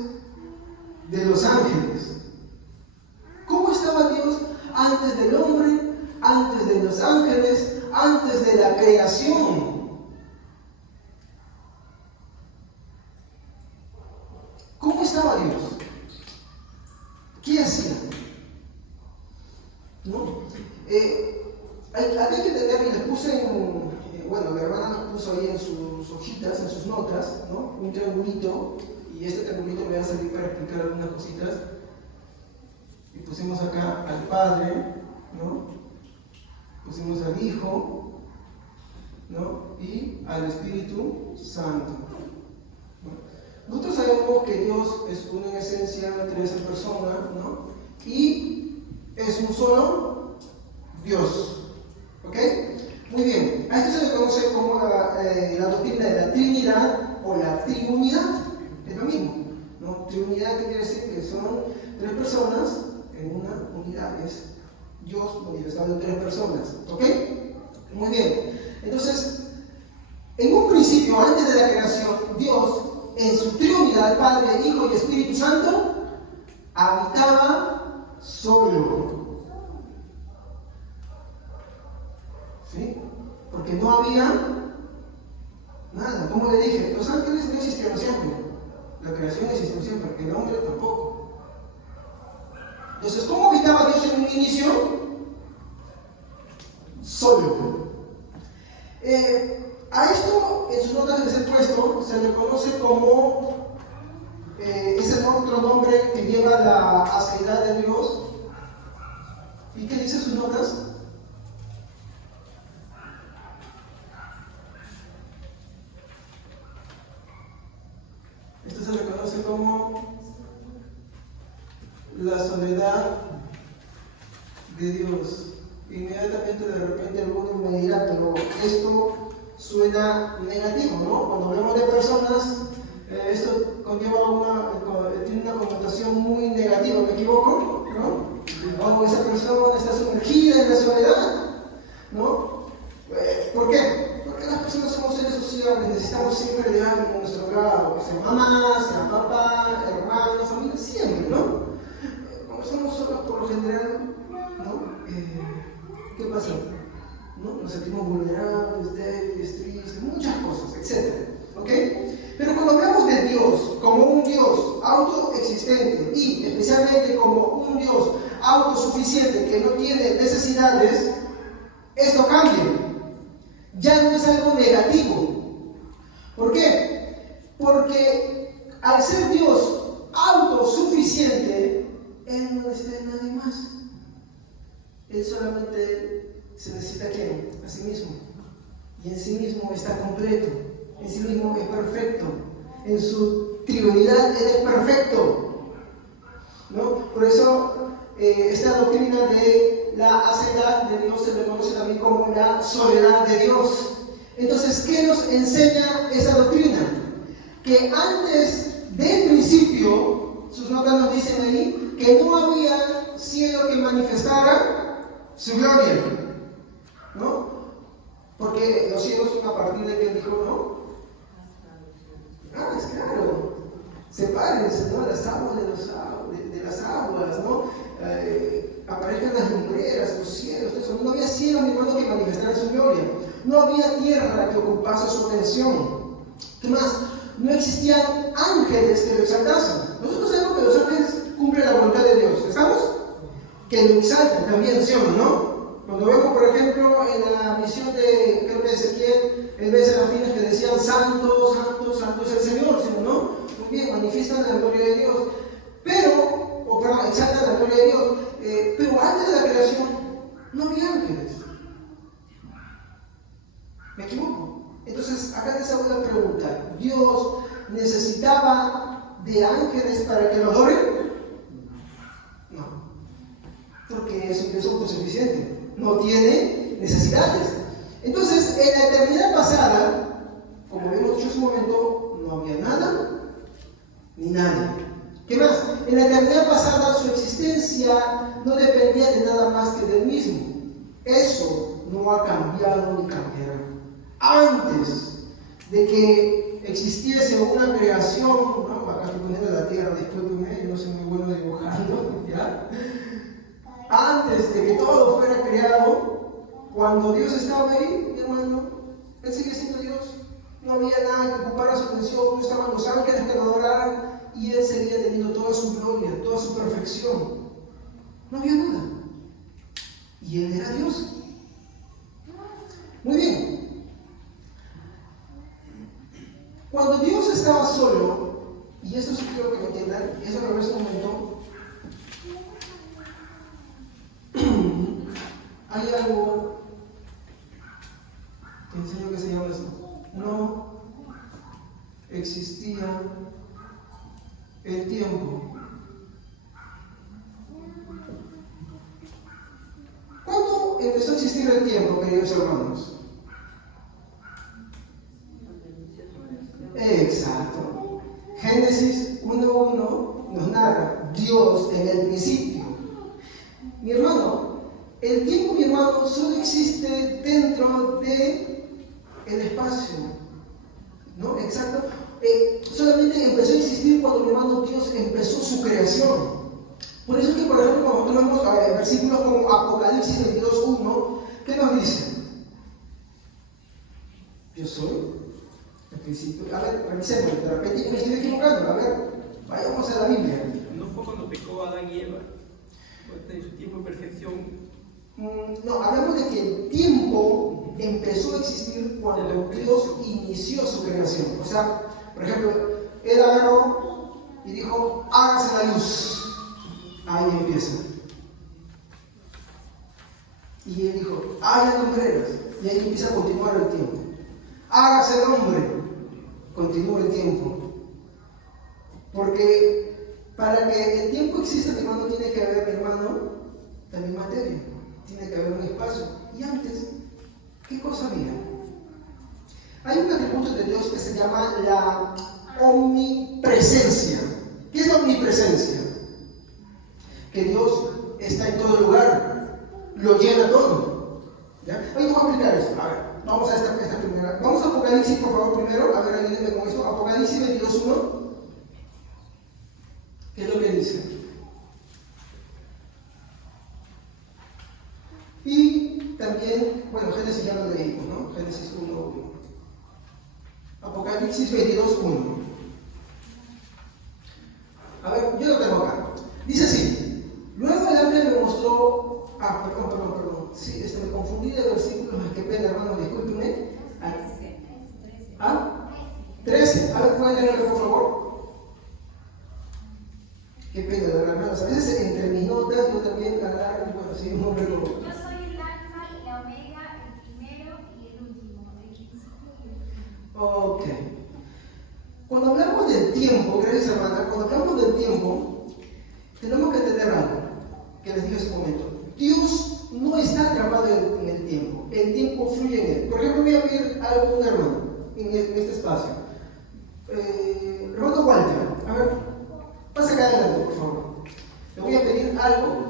de los ángeles. ¿Cómo estaba Dios antes del hombre, antes de los ángeles, antes de la creación? ¿Cómo estaba Dios? ¿Qué hacía? ¿No? Hay que entender, y les puse bueno, mi hermana nos puso ahí en sus hojitas, en sus notas, ¿no? Un triangulito, y este triangulito me va a servir para explicar algunas cositas. Y pusimos acá al Padre, ¿no? Pusimos al Hijo, ¿no? Y al Espíritu Santo. ¿No? Nosotros sabemos que Dios es uno en esencia, tres en persona, ¿no? Y es un solo Dios. ¿Ok? Muy bien. A esto se le conoce como la doctrina de la Trinidad o la Triunidad. Es lo mismo, ¿no? Triunidad, que quiere decir que son tres personas en una unidad. Es Dios manifestado en tres personas. ¿Ok? Muy bien. Entonces, en un principio, antes de la creación, Dios, en su Trinidad, Padre, Hijo y Espíritu Santo, habitaba solo. ¿Sí? Porque no había nada. Como le dije, los ángeles no existieron siempre. La creación existió siempre, el hombre tampoco. Entonces, ¿cómo habitaba Dios en un inicio? Solo. A esto, en sus notas que les he puesto, se le conoce como, es el otro nombre que lleva la asqueridad de Dios. ¿Y qué dice sus notas? conoce como la soledad de Dios. Inmediatamente de repente alguno me dirá, pero esto suena negativo, ¿no? Cuando hablamos de personas, esto tiene una connotación muy negativa, ¿me equivoco? ¿No? Cuando esa persona está sumergida en la soledad, ¿no? ¿Por qué? Porque las personas somos seres sociables, necesitamos siempre de alguien a nuestro lado, que sean mamás, sean papás, hermanos, familias, siempre, ¿no? Cuando estamos solos por lo general, ¿no? ¿Qué pasa? ¿No? Nos sentimos vulnerables, débiles, tristes, muchas cosas, etc. ¿Ok? Pero cuando hablamos de Dios como un Dios autoexistente y especialmente como un Dios autosuficiente que no tiene necesidades, esto cambia. Ya no es algo negativo. ¿Por qué? Porque al ser Dios autosuficiente, Él no necesita de nadie más. Él solamente se necesita a sí mismo. Y en sí mismo está completo. En sí mismo es perfecto. En su triunidad Él es perfecto. ¿No? Por eso esta doctrina de la aceidad de Dios se le conoce también como la soledad de Dios. Entonces, ¿qué nos enseña esa doctrina? Que antes del principio, sus notas nos dicen ahí, que no había cielo que manifestara su gloria, ¿no? Porque los cielos son a partir de que Él dijo, ¿no? Ah, es claro. Sepárense, ¿no? Las aguas de las aguas, ¿no? Aparezcan las lumbreras, los cielos, eso. No había cielo, mi hermano, que manifestara su gloria. No había tierra que ocupase su atención. ¿Qué más? No existían ángeles que lo exaltasen. Nosotros sabemos que los ángeles cumplen la voluntad de Dios. ¿Estamos? Que lo exaltan también, ¿sí o no? Cuando vemos, por ejemplo, en la misión de, creo que Ezequiel, en vez de serafines que decían santo, santo, santo es el Señor, ¿sí o no? Muy bien, manifiestan la gloria de Dios. Exaltan la gloria de Dios. Pero antes de la creación no había ángeles. ¿Me equivoco? Entonces, acá te hago una pregunta. ¿Dios necesitaba de ángeles para que lo adoren? No. Porque es un Dios autosuficiente. No tiene necesidades. Entonces, en la eternidad pasada, como hemos dicho hace un momento, no había nada ni nadie. ¿Qué más? En la eternidad pasada su existencia no dependía de nada más que del mismo. Eso no ha cambiado ni cambiará. Antes de que existiese una creación, ¿no? Acá estoy poniendo la tierra, discúlpenme, yo no soy muy bueno dibujando, ¿ya? Antes de que todo fuera creado, cuando Dios estaba ahí, mi hermano, Él sigue siendo Dios. No había nada que ocupara su atención, no estaban los ángeles que lo adoraran, y Él seguía teniendo toda su gloria, toda su perfección. No había nada. Y Él era Dios. Muy bien. Cuando Dios estaba solo, y esto sí quiero que me entiendan, y eso lo ves un momento, hay algo que enseño que se llama esto. No existía el tiempo. ¿Cuándo empezó a existir el tiempo, queridos hermanos? Exacto. Génesis 1:1 nos narra Dios en el principio. Mi hermano, el tiempo, mi hermano, solo existe dentro de el espacio, ¿no? Exacto. Solamente empezó a existir cuando, mi hermano, Dios empezó su creación. Por eso es que, por ejemplo, cuando tenemos versículos como Apocalipsis 22:1, ¿qué nos dice? Yo soy el principio. A ver, revisemos, de repente me estoy equivocando. A ver, vayamos a la Biblia. ¿No fue cuando pecó Adán y Eva? En su tiempo de perfección. No, hablamos de que el tiempo empezó a existir cuando Dios inició su creación. O sea, por ejemplo, Él agarró y dijo, hágase la luz. Ahí empieza. Y Él dijo, haya lumbreras. Y ahí empieza a continuar el tiempo. Hágase el hombre. Continúa el tiempo. Porque para que el tiempo exista, mi hermano, tiene que haber, mi hermano, también materia. Tiene que haber un espacio. Y antes, ¿qué cosa había? Hay un atributo de Dios que se llama la omnipresencia. ¿Qué es la omnipresencia? Que Dios está en todo lugar, lo llena todo. ¿Ya? Hoy vamos a explicar eso. A ver, vamos a esta primera. Vamos a Apocalipsis, por favor, primero. A ver, ayúdenme con eso. Apocalipsis 22:1. ¿Qué es lo que dice? Y también, bueno, Génesis ya lo leímos, ¿no? Génesis 1:1. Apocalipsis 22:1. A ver, yo lo tengo acá. Dice así: luego el ángel me mostró. Perdón. Sí, me confundí de versículos. Qué pena, hermano, discúlpenme. 13. A ver, ¿pueden leerlo, por favor? Qué pena, de verdad, hermanos. A veces entre mis notas yo también agarro, bueno, sí, un hombre como. Yo soy el alfa y la omega, el primero y el último, el principio y el fin. Ok. Cuando hablamos del tiempo, gracias hermana, cuando hablamos del tiempo, tenemos que entender algo que les dije hace un momento. Dios no está atrapado en el tiempo. El tiempo fluye en él. Por ejemplo, voy a pedir algo a un hermano en este espacio. Hermano Walter, a ver, pasa acá adelante, por favor. Le voy a pedir algo.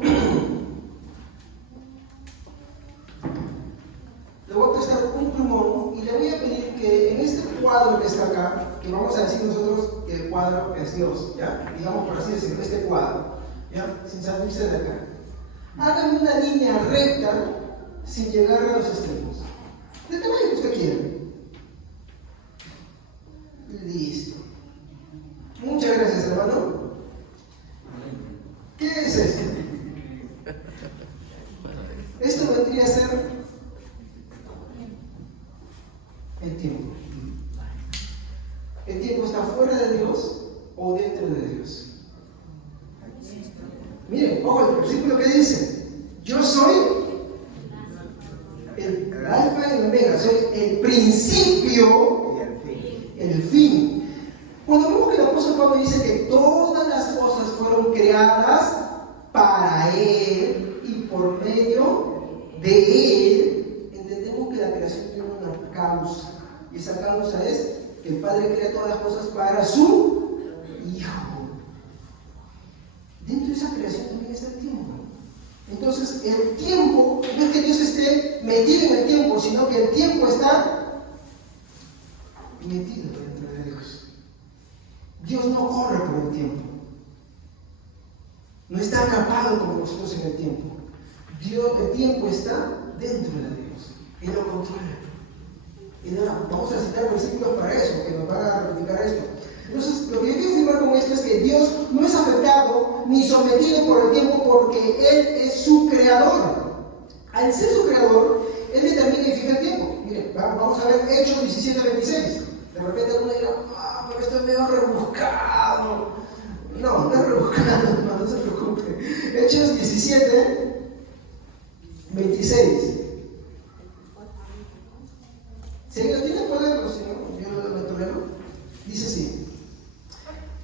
Le voy a prestar un plumón y le voy a pedir que en este cuadro que está acá, que vamos a decir nosotros que el cuadro es Dios, ¿ya? Digamos por así decirlo, este cuadro, ¿ya? Sin salirse de acá. Hágame una línea recta sin llegar a los extremos. Del tamaño que usted quiera. Listo. Muchas gracias, hermano. ¿Qué es esto? Esto vendría a ser el tiempo. ¿El tiempo está fuera de Dios o dentro de Dios? Miren, ojo, el versículo que dice: yo soy el alfa y el omega, soy el principio y el fin. Cuando vemos que el apóstol Pablo dice que todas las cosas fueron creadas para Él y por medio de Él, entendemos que la creación tiene una causa. Y esa causa es que el Padre crea todas las cosas para su Hijo. Dentro de esa creación también está el tiempo. Entonces, el tiempo, no es que Dios esté metido en el tiempo, sino que el tiempo está metido dentro de Dios. Dios no corre por el tiempo. No está atrapado como nosotros en el tiempo. El tiempo está dentro de Dios. Él lo controla. Y nada, vamos a citar versículos para eso, que nos van a ratificar esto. Entonces, lo que yo quiero afirmar con esto es que Dios no es afectado ni sometido por el tiempo porque Él es su creador. Al ser su creador, Él determina y fija el tiempo. Miren, vamos a ver Hechos 17:26. De repente alguno dirá: pero esto es medio rebuscado. No es rebuscado, no se preocupe. Hechos 17:26. Si alguien lo tiene, puede leerlo, si no, yo no lo leo. Dice así: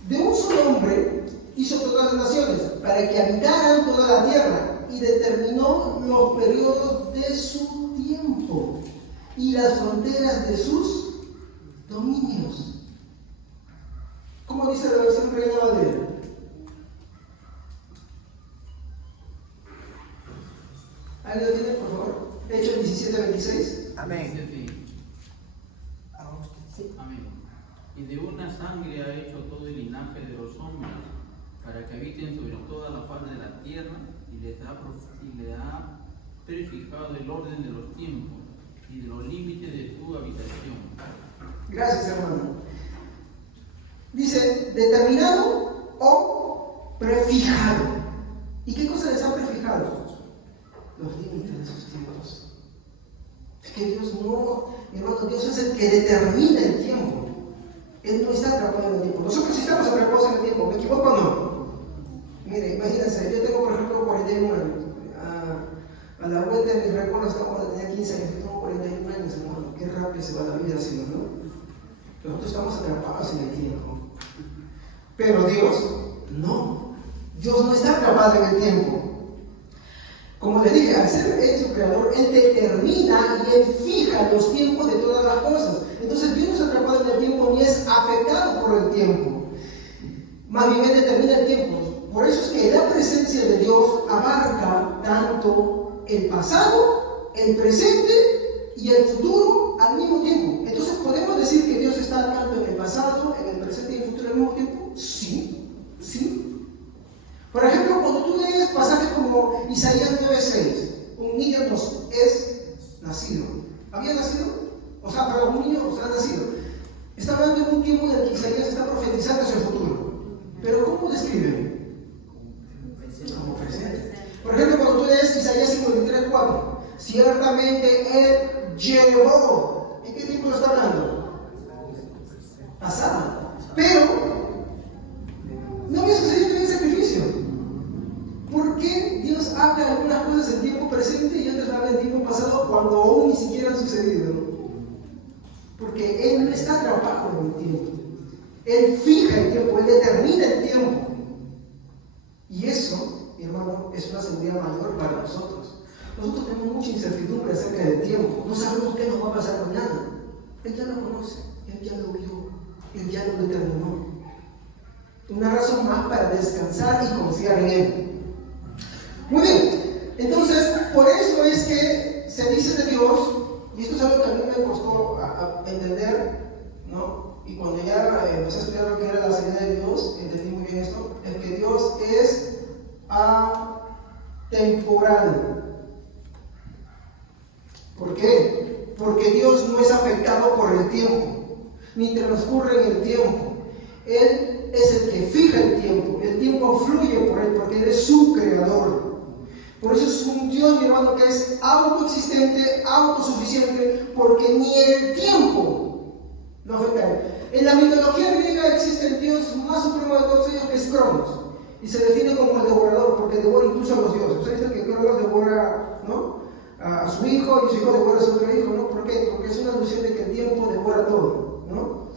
de un solo hombre hizo todas las naciones para que habitaran toda la tierra y determinó los periodos de su tiempo y las fronteras de sus dominios. ¿Cómo dice la versión Reina Valera? ¿Alguien lo tiene, por favor? Hechos 17:26. Amén. Amén. Y de una sangre ha hecho todo el linaje de los hombres, para que habiten sobre toda la faz de la tierra, y le ha prefijado el orden de los tiempos y de los límites de tu habitación. Gracias, hermano. Dice, determinado o prefijado. ¿Y qué cosa les ha prefijado? Los límites de sus tiempos. Es que Dios no, mi hermano, Dios es el que determina el tiempo. Él no está atrapado en el tiempo. Nosotros sí estamos atrapados en el tiempo. ¿Me equivoco o no? Mire, imagínense, yo tengo por ejemplo 41 años. A la vuelta de mis recuerdos estaba cuando tenía 15 años. Yo tengo 41 años, hermano. Qué rápido se va la vida así, ¿no? Nosotros estamos atrapados en el tiempo. Pero Dios no. Dios no está atrapado en el tiempo. Como les dije, al ser Él su creador, Él determina y Él fija los tiempos de todas las cosas. Entonces Dios no está atrapado en el tiempo ni es afectado por el tiempo. Más bien Él determina el tiempo. Por eso es que la presencia de Dios abarca tanto el pasado, el presente y el futuro al mismo tiempo. Entonces, ¿podemos decir que Dios está tanto en el pasado, en el presente y en el futuro al mismo tiempo? Sí, sí. Por ejemplo, cuando tú lees pasajes como Isaías 9:6, un niño nos es nacido. ¿Había nacido? O sea, para un niño ha nacido. Está hablando en un tiempo en el que Isaías está profetizando hacia el futuro. Pero ¿cómo describe? Como presente. Por ejemplo, cuando tú lees Isaías 53:4, ciertamente Él llevó. ¿En qué tiempo lo está hablando? Pasado. Pero no había sucedido en el sacrificio. ¿Por qué Dios habla algunas cosas en tiempo presente y otras habla en tiempo pasado cuando aún ni siquiera han sucedido? Porque Él no está atrapado en el tiempo. Él fija el tiempo, Él determina el tiempo. Y eso, mi hermano, es una seguridad mayor para nosotros. Nosotros tenemos mucha incertidumbre acerca del tiempo. No sabemos qué nos va a pasar mañana. Él ya lo conoce, Él ya lo vio, Él ya lo determinó. Una razón más para descansar y confiar en Él. Muy bien, entonces, por eso es que se dice de Dios, y esto es algo que a mí me costó entender, ¿no? Y cuando ya empecé a estudiar lo que era la seriedad de Dios, entendí muy bien esto, es que Dios es atemporal. ¿Por qué? Porque Dios no es afectado por el tiempo, ni transcurre en el tiempo. Él es el que fija el tiempo fluye por Él, porque Él es su creador. Por eso es un Dios, mi hermano, que es autoexistente, autosuficiente, porque ni el tiempo lo afecta a Él. En la mitología griega existe el Dios más supremo de todos ellos, que es Cronos, y se define como el devorador, porque devora incluso a los dioses. ¿Ustedes dicen que Cronos devora, ¿no?, a su hijo y su hijo devora a su otro hijo? ¿No? ¿Por qué? Porque es una alusión de que el tiempo devora todo, ¿no?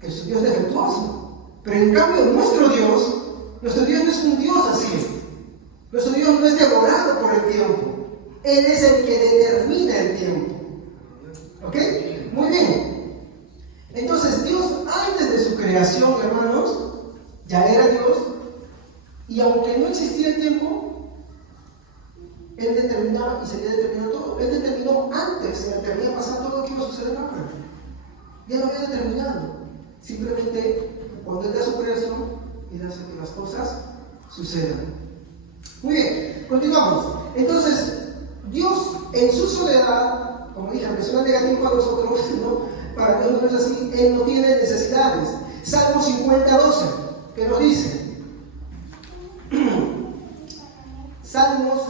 Que es un Dios defectuoso. Pero en cambio nuestro Dios no es un Dios así. Nuestro Dios no es devorado por el tiempo. Él es el que determina el tiempo. ¿Ok? Muy bien. Entonces Dios, antes de su creación, hermanos, ya era Dios, y aunque no existía el tiempo, Él determinaba y seguía determinando todo. Él determinó antes, en la eternidad pasada, todo lo que iba a suceder ahora. Ya lo había determinado. Simplemente, cuando Él da su creación, Él hace que las cosas sucedan. Muy bien, continuamos. Entonces, Dios en su soledad, como dije, aunque suena negativo para nosotros, ¿no? Para Dios no es así, Él no tiene necesidades. Salmo 50:12, que nos dice, Salmos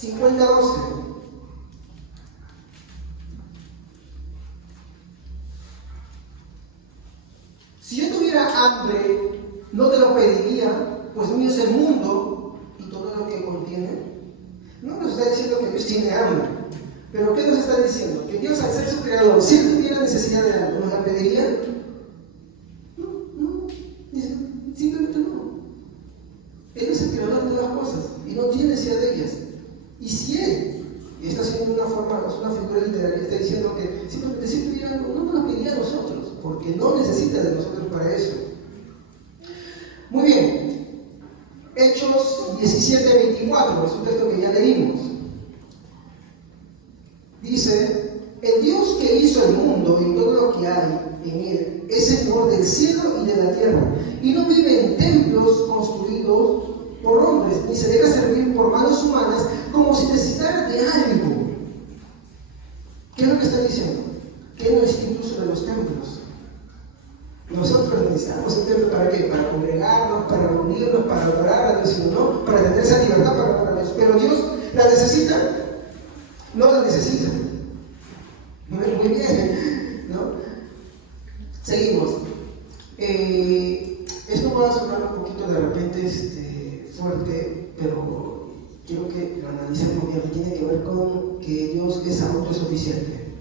50:12. Si yo tuviera hambre, no te lo pediría, pues mío es el mundo y todo lo que contiene. No nos está diciendo que Dios tiene hambre, pero ¿qué nos está diciendo? Que Dios, al ser su creador, si Él tuviera necesidad de algo, ¿nos la pediría? No, dice, simplemente no. Él es el creador de todas las cosas y no tiene necesidad de ellas. Y si Él, y está haciendo una figura literaria, está diciendo que simplemente si tuviera algo, no nos la pediría a nosotros, porque no necesita de nosotros para eso. Muy bien, Hechos 17:24, es un texto que ya leímos. Dice, el Dios que hizo el mundo y todo lo que hay en él es Señor del cielo y de la tierra, y no vive en templos construidos por hombres, ni se deja servir por manos humanas como si necesitara de algo. ¿Qué es lo que está diciendo? Que Él no es incluso de los templos. Nosotros necesitamos el templo ¿para qué? Para congregarnos, para reunirnos, para adorar a Dios, ¿no? Para tener esa libertad para adorar a Dios. Pero Dios la necesita, no la necesita. Muy bien, ¿no? Seguimos. Esto va a sonar un poquito de repente fuerte, pero quiero que lo analicemos bien. Tiene que ver con que Dios es autosuficiente.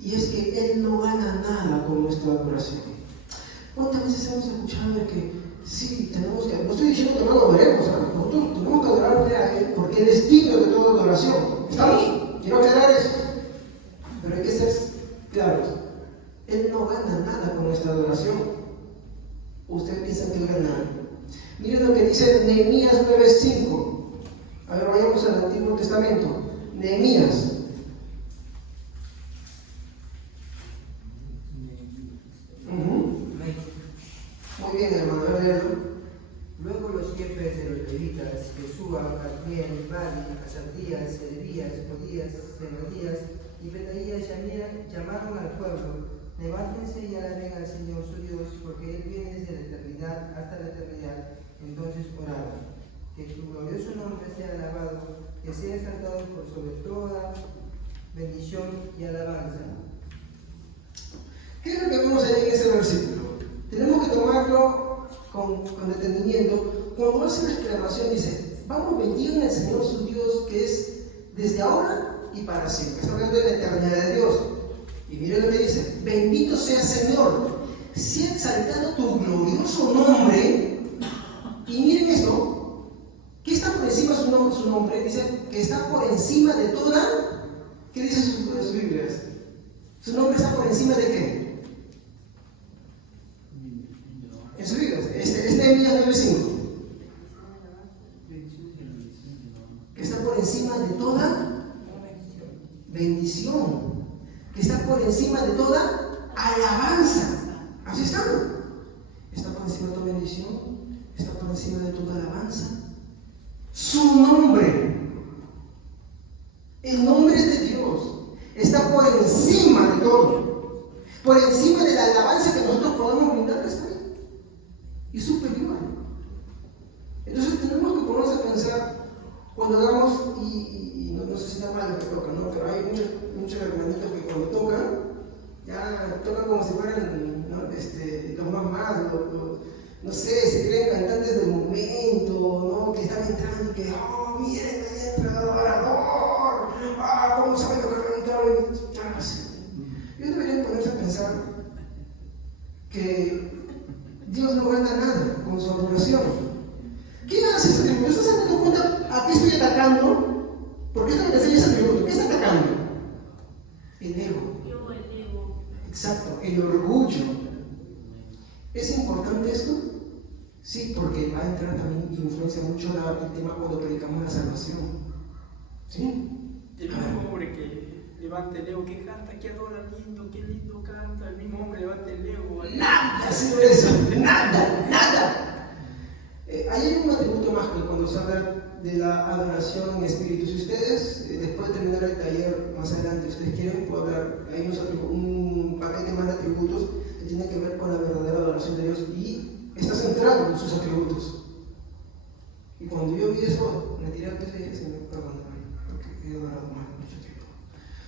Y es que Él no gana nada con nuestra adoración. ¿Cuántas veces hemos escuchado de que sí, tenemos que, no estoy diciendo que no lo veremos, ¿sabes? Nosotros tenemos que adorarle a Él porque Él es digno de toda adoración. ¿Estamos? Quiero aclarar eso. Pero hay que ser claros. Él no gana nada con nuestra adoración. Ustedes piensan que Él gana algo. Miren lo que dice Nehemías 9:5. A ver, vayamos al Antiguo Testamento. Nehemías. Muy bien, hermano, a ver, léelo. Luego los jefes de los levitas, Jesúa, Cadmiel, Mali, Asadías, Serebías, Jodías, Semaías y Benaías llamaron al pueblo: levántense y alaben al Señor su Dios, porque Él viene desde la eternidad hasta la eternidad. Entonces oraron: que su glorioso nombre sea alabado, que sea exaltado por sobre toda bendición y alabanza. ¿Qué es lo que vemos ahí en ese versículo? Tenemos que tomarlo con detenimiento. Cuando hace la exclamación dice: vamos, bendigan al Señor su Dios, que es desde ahora y para siempre. Está hablando de la eternidad de Dios. Y miren lo que dice: bendito sea Señor, sea exaltado tu glorioso nombre. Y miren esto, ¿qué está por encima de su nombre? Dice que está por encima de toda. ¿Qué dice sus Biblias? ¿Su nombre está por encima de qué? En sus Biblias. Nehemías 9:5. Que está por encima de toda bendición. Que está por encima de toda alabanza. Así está. Está por encima de toda bendición. Está por encima de toda alabanza. Su nombre, el nombre de Dios, está por encima de todo. Por encima de la alabanza que nosotros podamos brindarle a Él. Y superior. Entonces tenemos que ponernos a pensar cuando hagamos, y no sé si está mal lo que tocan, ¿no? Pero hay muchos hermanitos que cuando tocan, ya tocan como si fueran, ¿no? Los más malos, no sé, se creen cantantes del momento, ¿no? Que están entrando y que, oh, miren, ahí entra el adorador, ¿cómo saben lo que cantar? Yo debería ponerse a pensar que Dios no gana nada con su adoración. ¿Qué hace ese atributo? ¿Estás dando cuenta a qué estoy atacando? Porque esta me enseña ese atributo. ¿Qué está atacando? El ego. Exacto, el orgullo. ¿Es importante esto? Sí, porque va a entrar también y influencia mucho el tema cuando predicamos la salvación. ¿Sí? El mismo hombre que levanta el ego, que canta, que adora lindo, qué lindo canta, el mismo hombre levanta el ego. Nada, señor, eso, nada. Ahí hay un atributo más que cuando se habla de la adoración en espíritu. Si ustedes, después de terminar el taller, más adelante, ustedes quieren, puedo hablar, hay un paquete más de atributos que tiene que ver con la verdadera adoración de Dios y está centrado en sus atributos. Y cuando yo vi eso, me tiré al piso y dije: Señor, perdóname, porque he adorado mal mucho tiempo.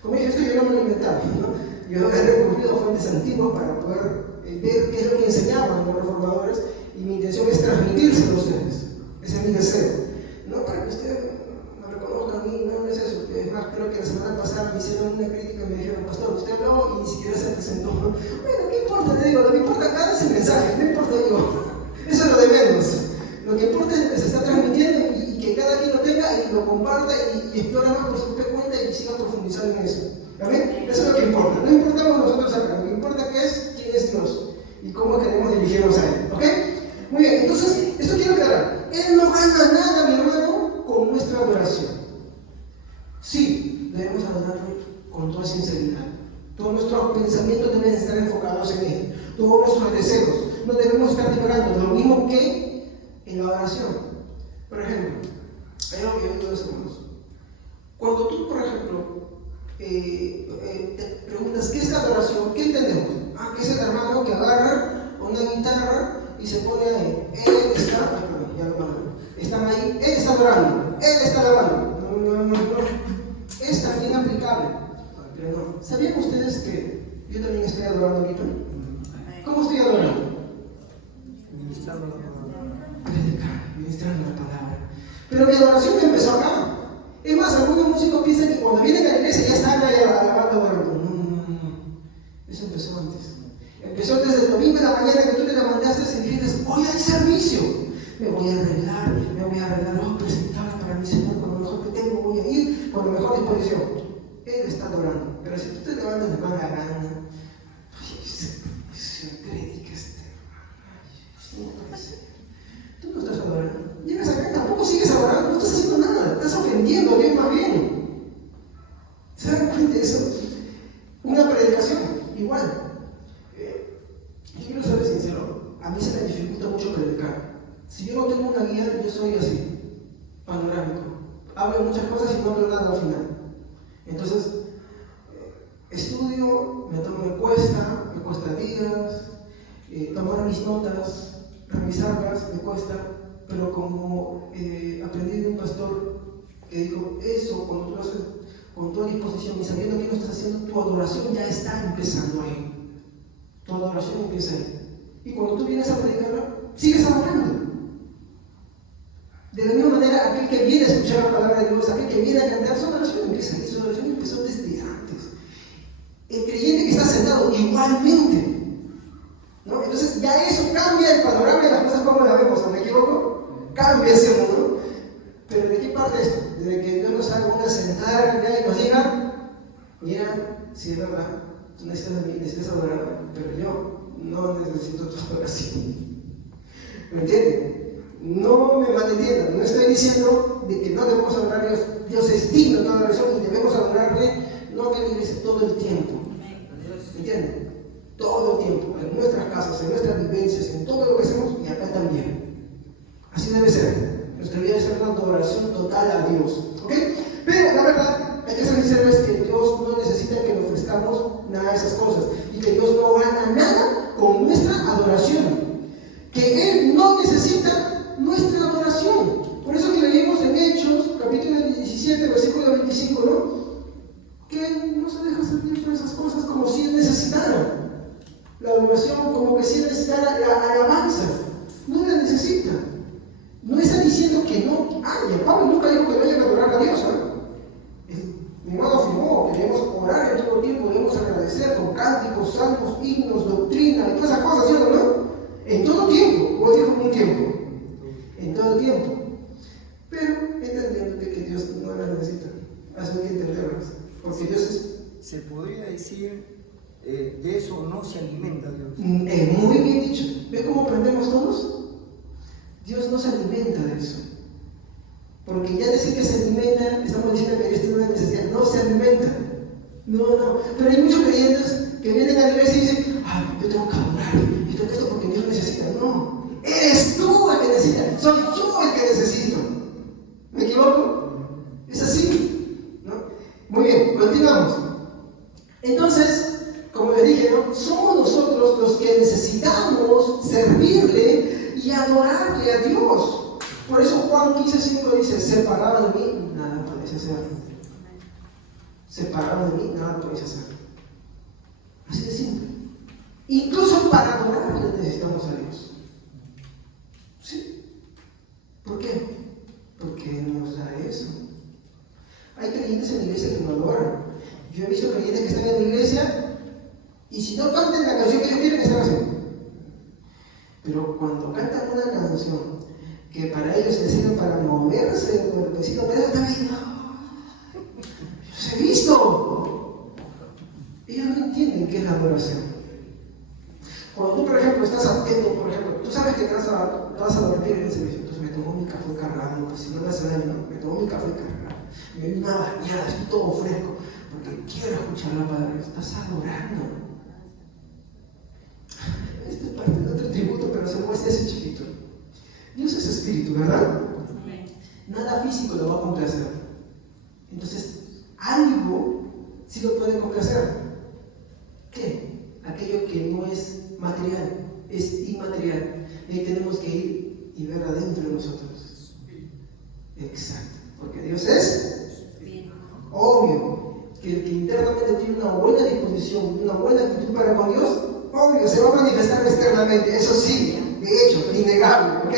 Como dije, esto yo no me lo inventaba, ¿no? Yo he recurrido a fuentes antiguas para poder ver qué es lo que enseñaban los reformadores, y mi intención es transmitírselo a ustedes. Ese es mi deseo. No para que ustedes me reconozcan a mí, no es eso. Es más, creo que la semana pasada me hicieron una crítica y me dijeron: pastor, usted habló y ni siquiera se presentó. Bueno, ¿qué importa? Le digo, lo que importa acá es el mensaje, no importa yo. Eso es lo de menos. Lo que importa es que se está transmitiendo y que cada quien lo tenga y lo comparta y explora más por su propia cuenta y siga profundizando en eso. ¿Amén? Eso es lo que importa. No importamos nosotros acá, lo que importa es quién es Dios y cómo queremos dirigirnos a Él. ¿Ok? Muy bien, entonces, esto quiero aclarar. Él no gana nada, mi hermano, con nuestra adoración. Sí, debemos adorarlo con toda sinceridad. Todos nuestros pensamientos deben estar enfocados en Él. Todos nuestros deseos. No debemos estar divagando, lo mismo que en la oración. Por ejemplo, hay algo que yo digo a los hermanos. Cuando tú, por ejemplo, te preguntas: ¿qué es la adoración? ¿Qué entendemos? Que es el hermano que agarra una guitarra y se pone ahí. Él está, ya lo mando. Están ahí, él está adorando, él está alabando. No. Es también aplicable. Pero no. ¿Sabían ustedes que yo también estoy adorando ahorita? ¿Cómo estoy adorando? Ministrando la palabra. Predicar, ministrando la palabra. Pero mi adoración empezó acá. Es más, algunos músicos piensan que cuando vienen a la iglesia ya están ahí alabando a Dios. No. Eso empezó antes. Empezó desde el domingo de la mañana que tú te levantas hacer si dices, voy al servicio? Me voy a arreglar, presentable para mi Señor, con lo mejor que tengo, voy a ir con la mejor disposición. Él está adorando. Pero si tú te levantas de mala gana, se predica tú no estás adorando. Llegas acá, tampoco sigues adorando, no estás haciendo nada, estás ofendiendo a Dios más bien. ¿Se dan cuenta de eso? Una predicación, igual. Yo quiero ser sincero, a mí se me dificulta mucho predicar. Si yo no tengo una guía, yo soy así, panorámico. Hablo muchas cosas y no hablo nada al final. Entonces, estudio, me cuesta días, tomar mis notas, revisarlas, me cuesta, pero como aprendí de un pastor que dijo, eso cuando tú lo haces con toda disposición y sabiendo que lo estás haciendo, tu adoración ya está empezando ahí. Tu adoración empieza ahí. Y cuando tú vienes a predicarla, sigues adorando. De la misma manera, aquel que viene a escuchar la palabra de Dios, aquel que viene a cantar, su adoración empieza ahí. Su adoración empezó desde antes. El creyente que está sentado, igualmente. ¿No? Entonces, ya eso cambia el panorama de las cosas como las vemos, ¿no me equivoco? Cambia ese mundo. Pero ¿de qué parte esto? De que Dios nos haga una sentada y nos diga, mira, si es verdad, tú necesitas adorar, pero yo no necesito tu adoración. ¿Me entienden? No me malentiendan, no estoy diciendo de que no debemos adorar a Dios. Dios es digno de toda adoración y debemos adorarle, no que dice todo el tiempo. ¿Me entienden? Todo el tiempo, en nuestras casas, en nuestras vivencias, en todo lo que hacemos y acá también. Así debe ser. Nuestra vida debe ser una adoración total a Dios. ¿Ok? Pero la verdad, hay que ser sinceros, es que Dios no necesita que le ofrezcamos nada de esas cosas y que Dios no gana nada con nuestra adoración. Que Él no necesita nuestra adoración. Por eso que leímos en Hechos, capítulo 17, versículo 25, ¿no? Que Él no se deja sentir por esas cosas como si Él necesitara la adoración, como que si Él necesitara la alabanza. No la necesita. No está diciendo que no haya. Pablo nunca dijo que no haya que adorar a Dios, ¿no? Mi hermano afirmó que debemos orar en todo tiempo, debemos agradecer con cánticos, salmos, himnos, doctrina y todas esas cosas, ¿sí o no? En todo tiempo, o dijo un tiempo. En todo tiempo. Pero entendiendo de que Dios no la necesita. Así hay que entenderlas. Porque Dios es. Se podría decir, de eso no se alimenta Dios. Muy bien dicho. ¿Ve cómo aprendemos todos? Dios no se alimenta de eso. Porque ya decir que se alimenta, estamos diciendo que esto es una necesidad. No se alimenta. No. Pero hay muchos creyentes que vienen a la iglesia y dicen, ay, yo tengo que adorar, y todo esto porque Dios necesita. No. Eres tú el que necesita. Soy yo el que necesito. ¿Me equivoco? Es así. ¿No? Muy bien, continuamos. Entonces, como le dije, ¿no? Somos nosotros los que necesitamos servirle y adorarle a Dios. Por eso Juan 15:5 dice, separado de mí, nada podéis hacer. Separado de mí, nada podéis hacer. Así de simple. Incluso para adorarle necesitamos a Dios. ¿Sí? ¿Por qué? Porque Él nos da eso. Hay creyentes en la iglesia que no adoran. Yo he visto creyentes que están en la iglesia y si no cantan la canción que ellos quieren, están haciendo. Pero cuando cantan una canción que para ellos les sirve para moverse el cuerpecito, pero ellos también, yo los he visto. Ellos no entienden qué es la adoración. Cuando tú, por ejemplo, estás atento, por ejemplo, tú sabes que vas a dormir en el servicio, entonces me tomo mi café cargado, pues si no me hace daño, me tomo mi café cargado, me doy una bañada, estoy todo fresco, porque quiero escuchar la palabra, estás adorando. Esta es parte de otro tributo, pero se muestra ese chiquito. Dios es espíritu, ¿verdad? Nada físico lo va a complacer. Entonces, algo sí lo puede complacer. ¿Qué? Aquello que no es material, es inmaterial. Y ahí tenemos que ir y ver adentro de nosotros. Exacto. Porque Dios es obvio que el que internamente tiene una buena disposición, una buena actitud para con Dios, obvio, se va a manifestar externamente. Eso sí, de hecho, innegable, ¿ok?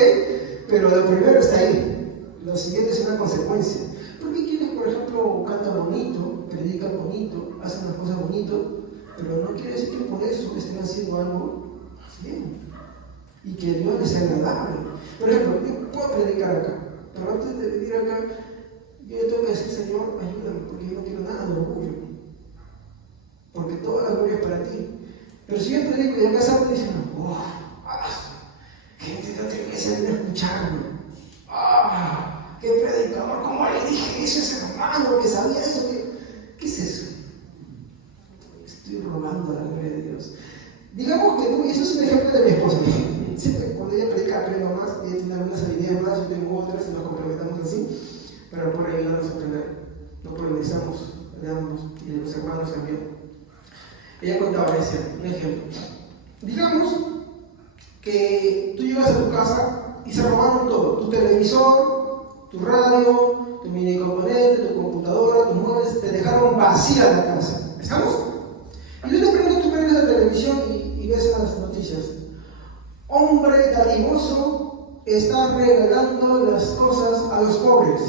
Pero lo primero está ahí. Lo siguiente es una consecuencia. Porque quienes, por ejemplo, cantan bonito, predican bonito, hacen las cosas bonito, pero no quiere decir que por eso estén haciendo algo bien. y que Dios les sea agradable. Por ejemplo, yo puedo predicar acá, pero antes de venir acá, yo le tengo que decir, Señor, ayúdame, porque yo no quiero nada de orgullo, porque toda la gloria es para ti. Pero si yo predico y acá salgo diciendo, gente de otra iglesia viene a escucharme, qué predicador, ¿cómo le dije eso a ese hermano que sabía eso? ¿Qué es eso? Estoy robando la gloria de Dios. Digamos que no, eso es un ejemplo de mi esposa. Siempre cuando ella predica aprendo más, ella tiene algunas habilidades más, yo tengo otras y nos complementamos así, pero por ahí vamos a aprender, nos polemizamos, leamos y los hermanos también. Ella contaba, decía, un ejemplo. Digamos que tú llegas a tu casa y se robaron todo, tu televisor, tu radio, tu mini componente, tu computadora, tus muebles, te dejaron vacía la casa. ¿Estamos? Y yo te pregunto, tú prendes la televisión y ves las noticias. Hombre dadivoso está regalando las cosas a los pobres.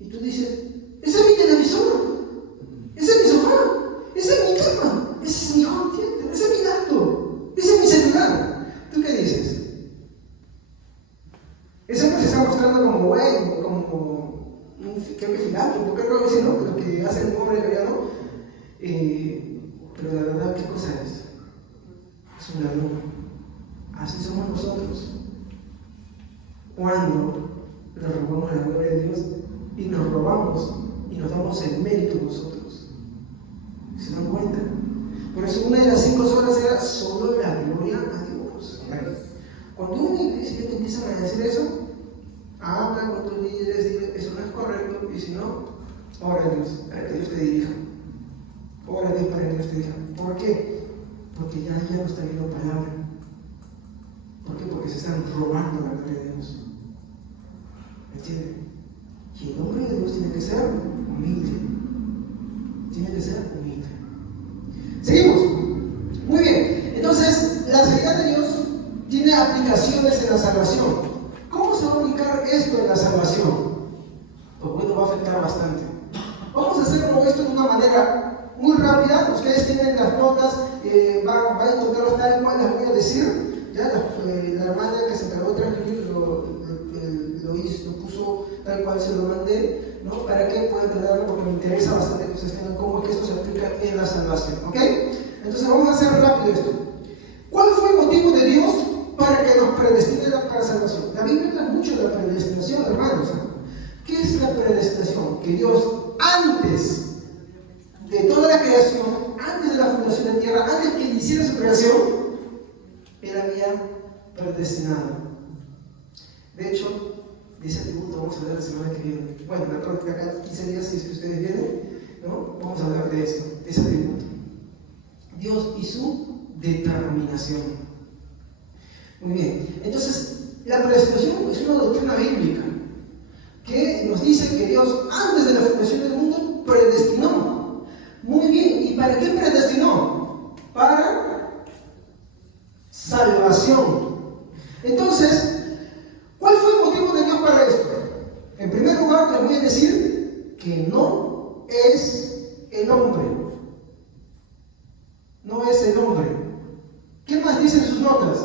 Y tú dices, ese es mi televisor, ese es mi sofá, ese es mi cama, ese es mi home theater, ese es mi laptop, ese es mi celular. ¿Tú qué dices? Ese hombre se está mostrando como bueno, como creo que filántropo, creo que sí, ¿no? Lo que hace un hombre coreano. Pero la verdad, ¿qué cosa es? Es un ladrón. Así somos nosotros. Cuando nos robamos la gloria de Dios y nos robamos y nos damos el mérito nosotros. ¿Se dan cuenta? Por eso una de las 5 horas era solo la gloria a Dios. Cuando una iglesia te empiezan a decir eso, habla con tus líderes, dile, eso no es correcto, y si no, ora a Dios, para que Dios te dirija. Ora a Dios para que Dios te dirija. ¿Por qué? Porque ya no está viendo palabra. ¿Por qué? Porque se están robando la gloria de Dios. ¿Me entienden? Y el hombre de Dios tiene que ser humilde. Tiene que ser humilde. Seguimos. Muy bien. Entonces, la sanidad de Dios tiene aplicaciones en la salvación. ¿Cómo se va a aplicar esto en la salvación? Pues bueno, va a afectar bastante. Vamos a hacer como esto de una manera muy rápida. Ustedes tienen las notas, van a encontrarlos tal cual las voy a decir. Ya la hermana que se encargó de transcribir lo hizo, lo puso tal cual se lo mandé, ¿no? Para que puedan entenderlo, porque me interesa bastante que ustedes tengan cómo es que esto se aplica en la salvación, ¿ok? Entonces vamos a hacer rápido esto. ¿Cuál fue el motivo de Dios para que nos predestine para la salvación? La Biblia habla mucho de la predestinación, hermanos. ¿Qué es la predestinación? Que Dios, antes de toda la creación, antes de la fundación de la tierra, antes que iniciara su creación, Él había predestinado. De hecho, de ese atributo vamos a hablar la semana que viene. Bueno, la próxima acá 15 días, si es que ustedes vienen, ¿no? Vamos a hablar de esto, de ese atributo. Dios y su determinación. Muy bien, entonces la predestinación es una doctrina bíblica que nos dice que Dios antes de la fundación del mundo predestinó. Muy bien, ¿y para qué predestinó? Para salvación. Entonces, ¿cuál fue el motivo de Dios para esto? En primer lugar, les voy a decir que no es el hombre. No es el hombre. ¿Qué más dicen sus notas?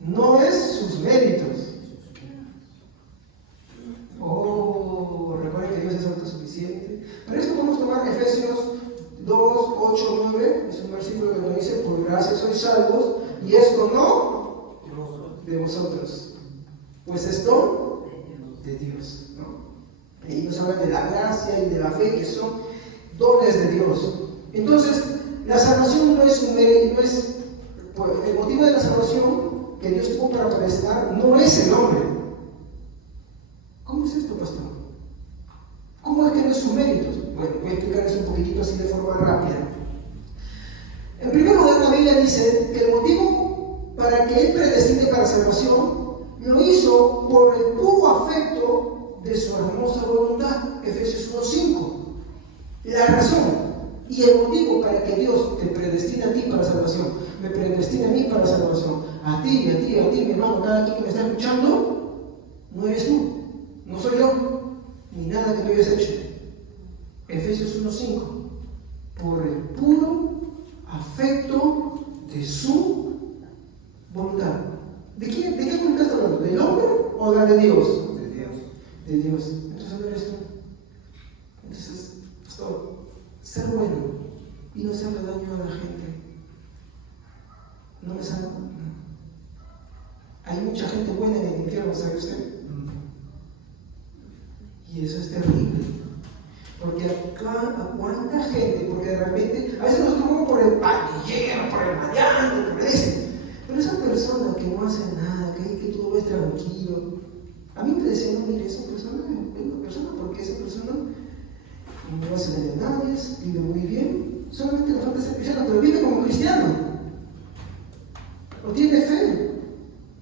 No es sus méritos. Recuerden que Dios es autosuficiente. Para eso vamos a tomar Efesios 2, 8, 9. Es un versículo que nos dice: por gracia sois salvos, y esto no de vosotros, pues esto de Dios, ¿no? Ahí nos habla de la gracia y de la fe, que son dones de Dios. Entonces, la salvación no es un mérito, no es el motivo de la salvación que Dios tuvo para predestinar, no es el hombre. ¿Cómo es esto, pastor? ¿Cómo es que no es sus méritos? Bueno, voy a explicarles un poquitito así de forma rápida. En primer lugar, la Biblia dice que el motivo para que Él predestine para salvación lo hizo por el puro afecto de su hermosa voluntad. Efesios 1:5. La razón y el motivo para que Dios te predestine a ti para salvación, me predestine a mí para salvación, a ti, a ti, a ti, mi hermano, cada quien que me está escuchando, no eres tú, no soy yo, ni nada que tú hayas hecho. Efesios 1:5. Por el puro afecto de su voluntad. ¿De qué voluntad está hablando? ¿Del hombre o de la de Dios? De Dios. De Dios. Entonces, ¿dónde eres tú? Entonces, pastor, ser bueno y no hacerle daño a la gente. No me salva. Hay mucha gente buena en el infierno, ¿sabe usted? Y eso es terrible. Porque acá, ¿a cuánta gente? Porque de repente, a veces nos tomamos por el pandillero, por el maleante, por ese. Pero esa persona que no hace nada, que tú lo ves tranquilo, a mí me decían, no, mire, esa persona es una persona porque esa persona no hace daño a nadie, vive muy bien, solamente le falta ser cristiano, pero vive como cristiano, o tiene fe.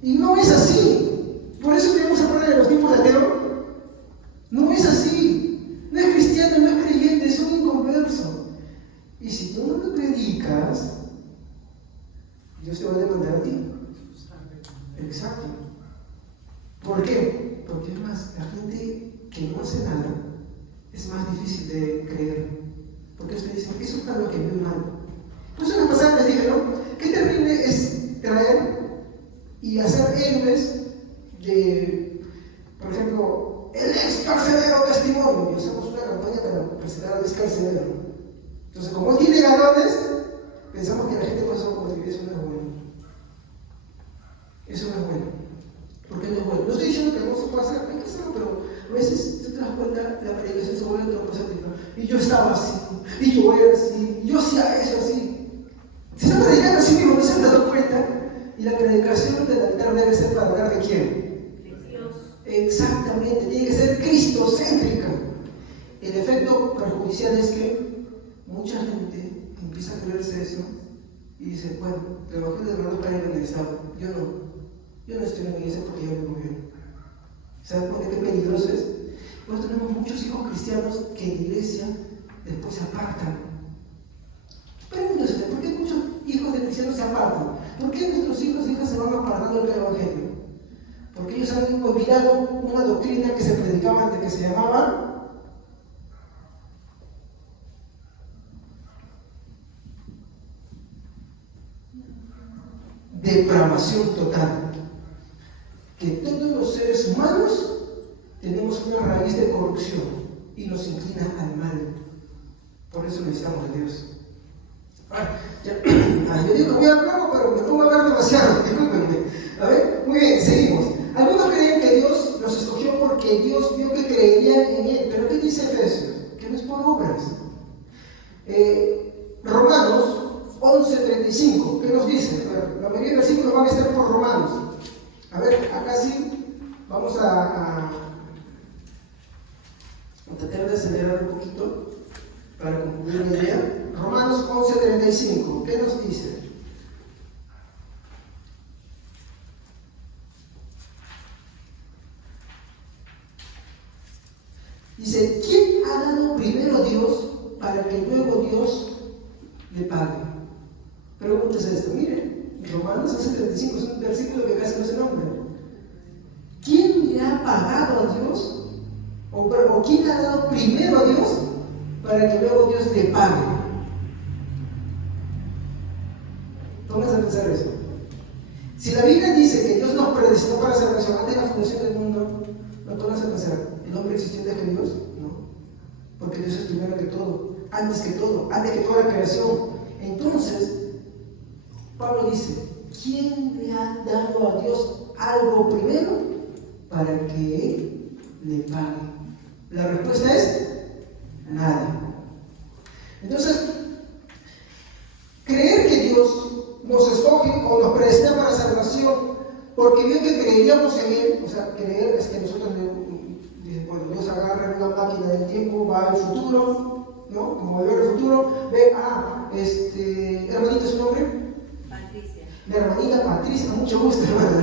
Y no es así. Por eso tenemos que hablar de los tipos de ateo. No es así. No es cristiano, no es creyente, es un inconverso. Y si tú no lo predicas, Dios te va a demandar a ti. Exacto. ¿Por qué? Porque es más, la gente que no hace nada es más difícil de creer. Porque ustedes dicen, eso es algo que veo mal. Pues en la pasada les dije, ¿no? Qué terrible es traer y hacer héroes de, por ejemplo, el ex carcelero testimonio. Y hacemos una campaña para presentar al ex carcelero. Entonces, como él tiene galones, pensamos que la gente pasó como si eso no es bueno. Eso no es bueno. ¿Por qué no es bueno? No estoy diciendo que no se puede hacer, hay que hacerlo, pero a veces te das cuenta, la predicación se vuelve otra cosa. Y yo estaba así, y yo era así, y yo hacía eso así. Si está predicando así mismo, no se han dado cuenta. Y la predicación del altar debe ser para hablar de quién. De Dios. Exactamente, tiene que ser cristocéntrica. El efecto perjudicial es que mucha gente empieza a creerse eso y dice, bueno, el evangelio de verdad para ir en el estado. Yo no estoy en la iglesia porque ya vivo bien. ¿Saben por qué peligroso es? Pues tenemos muchos hijos cristianos que en la iglesia después se apartan. Pregúntese, ¿por qué muchos hijos de cristianos se apartan? ¿Por qué nuestros hijos y hijas se van apartando del evangelio? Porque ellos han olvidado una doctrina que se predicaba antes, que se llamaba depravación total. Que todos los seres humanos tenemos una raíz de corrupción y nos inclina al mal. Por eso necesitamos de Dios. Yo digo que voy a hablar, pero me pongo a hablar demasiado, discúlpenme. A ver, muy bien, seguimos. Algunos creen que Dios los escogió porque Dios vio que creerían en Él. ¿Pero qué dice Efesios? Que no es por obras. Romanos 11:35, ¿qué nos dice? A ver, la mayoría de versículos van a estar por Romanos. A ver, acá sí, vamos a tratar de acelerar un poquito para concluir la idea. Romanos 11:35, ¿qué nos dice? Dice, ¿quién ha dado primero a Dios para que luego Dios le pague? Pregúntese esto, miren, Romanos 11:35 es un versículo que casi no se nombra. ¿Quién le ha pagado a Dios? ¿O quién ha dado primero a Dios para que luego Dios le pague? Pónganse a pensar eso. Si la Biblia dice que Dios nos predestinó para salvación antes de la fundación del mundo, ¿no pónganse a pensar? ¿El hombre existió antes que Dios? No. Porque Dios es primero que todo, antes que toda la creación. Entonces, Pablo dice, ¿quién le ha dado a Dios algo primero para que Él le pague? La respuesta es nadie. Entonces, creer que Dios nos escoge o nos predestina para salvación porque vio que creeríamos en Él, o sea, creer es que nosotros, cuando Dios agarra una máquina del tiempo, va al futuro, ¿no? Como ver el futuro, ve, hermanita, ¿su nombre? Patricia. La hermanita Patricia, mucho gusto, hermana.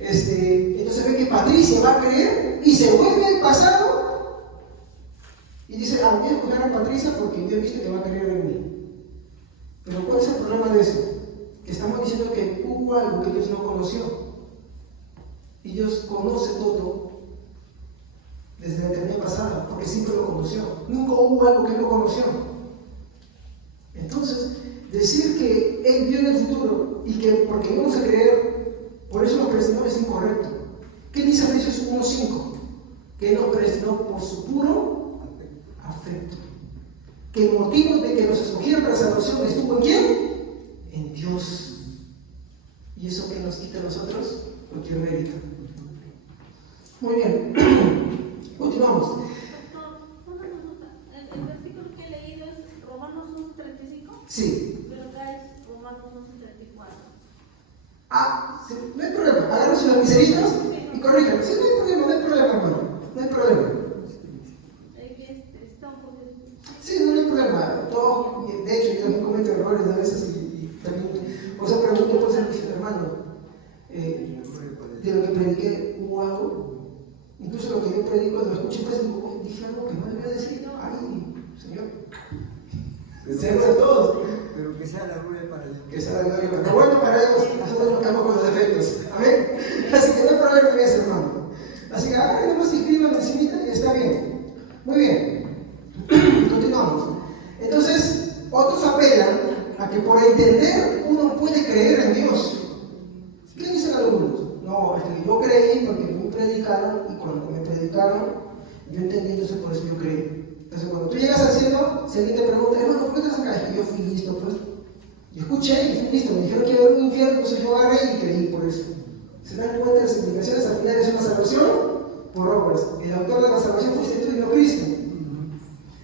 Entonces ve que Patricia va a creer y se vuelve al pasado y dice, voy a escoger a Patricia porque yo he visto que va a creer en mí. Pero ¿cuál es el problema de eso? Que estamos diciendo que hubo algo que Dios no conoció. Y Dios conoce todo desde la eternidad pasada, porque siempre lo conoció. Nunca hubo algo que no conoció. Entonces, decir que Él vio en el futuro y que porque íbamos a creer, por eso nos predestinó es incorrecto. ¿Qué dice Efesios 1:5? Que Él nos predestinó por su puro afecto. Que el motivo de que nos escogieran para salvación estuvo en ¿quién? En Dios. ¿Y eso que nos quita a nosotros? Cualquier mérito. Muy bien. Continuamos. Una pregunta. El versículo que he leído es Romanos 11:35. Sí. Pero acá es Romanos 11:34. Sí, no hay problema. Agarren las miseritas y corrijan. Sí, no hay problema, hermano. No hay problema. Está un poco. Sí, no hay problema. Todo, de hecho, yo también cometo errores a veces y también, o sea, pregunto por ser hermano, de lo que prediqué, ¿hubo algo? Incluso lo que yo predico, lo escuché, pues dije algo que no debía decir. Ay, Señor. Deseamos a todos. Pero que sea la gloria para Dios. Que sea la gloria para Dios. Lo bueno para ellos, nosotros nos quedamos con los defectos. Amén. Así que no hay problema en eso, hermano. Así que ahora nomás escriban encimita y está bien. Muy bien. Continuamos. Entonces, otros apelan a que por entender uno puede creer en Dios. ¿Qué dicen algunos? No, es que yo creí porque me predicaron y cuando me predicaron, yo entendí, entonces por eso yo creí. Entonces, cuando tú llegas al cielo, si alguien te pregunta, hermano, ¿por qué estás acá? Es que yo fui listo, pues. Yo escuché y fui listo. Me dijeron que iba a haber un infierno, entonces yo agarré y creí por eso. ¿Se dan cuenta de las implicaciones? Al final es una salvación por obras. El autor de la salvación fuiste tú y no Cristo.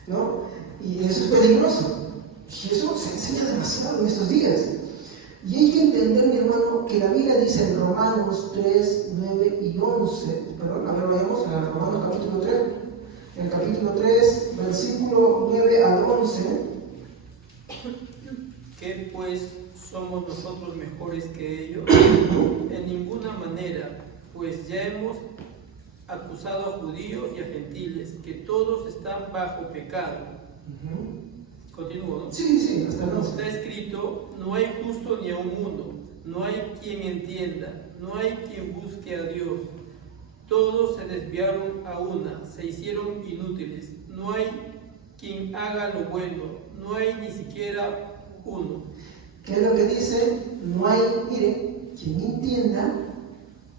¿No? Y eso es peligroso. Y eso se enseña demasiado en estos días. Y hay que entender, mi hermano, que la Biblia dice en Romanos 3, 9 y 11. Perdón, a ver, vayamos a Romanos capítulo 3. En el capítulo 3, versículo 9 al 11. ¿Qué pues somos nosotros mejores que ellos? En ninguna manera, pues ya hemos acusado a judíos y a gentiles, que todos están bajo pecado. Continúo, ¿no? Sí, hasta el 11. Está escrito, no hay justo ni aun uno, no hay quien entienda, no hay quien busque a Dios. Todos se desviaron a una, se hicieron inútiles, no hay quien haga lo bueno, no hay ni siquiera uno. ¿Qué es lo que dice? No hay, mire, quien entienda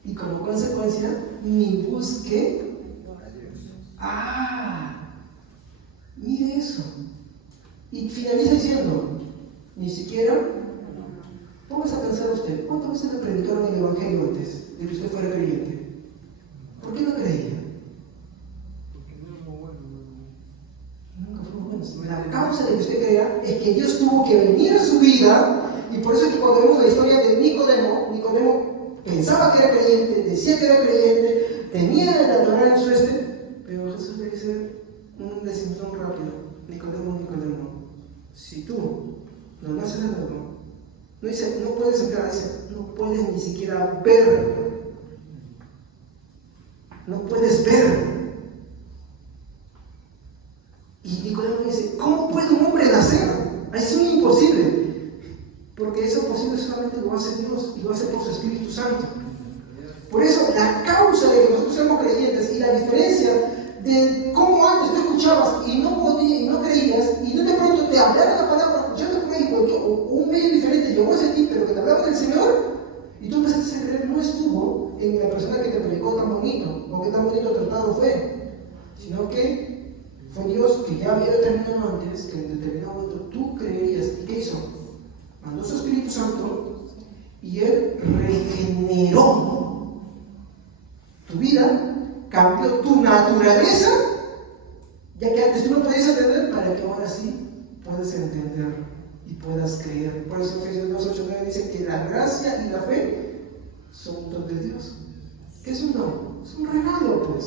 y como consecuencia ni busque a Dios. Mire eso. Y finaliza diciendo, ni siquiera, póngase a pensar usted, ¿cuántas veces le predicaron el Evangelio antes de que usted fuera creyente? ¿Por qué no creía? Porque no éramos buenos. Nunca fuimos buenos. La causa de que usted crea es que Dios tuvo que venir a su vida, y por eso es que cuando vemos la historia de Nicodemo pensaba que era creyente, decía que era creyente, tenía la Torá en su pero Jesús le dice un desinflón rápido: Nicodemo, si tú no naces de nuevo, no dice, no puedes entrar, dice, no puedes ni siquiera ver. No puedes ver. Y Nicodemo dice, ¿cómo puede un hombre nacer? Es muy imposible. Porque eso posible solamente lo hace Dios y lo hace por su Espíritu Santo. Por eso la causa de que nosotros seamos creyentes y la diferencia de cómo antes tú escuchabas y no podías y no creías y de pronto te hablaron la palabra escuchando por ahí o un medio diferente llegó hacia ti pero que te hablaba del Señor y tú empezaste a creer, no estuvo en la persona que te predicó tan bonito o que tan bonito tratado fue, sino que fue Dios que ya había determinado antes que en determinado momento tú creerías. ¿Y qué hizo? Mandó su Espíritu Santo y Él regeneró tu vida, cambió tu naturaleza, ya que antes tú no podías entender, para que ahora sí puedas entender y puedas creer. Por eso Efesios 2:8-9 dice que la gracia y la fe son un don de Dios. ¿Qué es un don? Es un regalo, pues.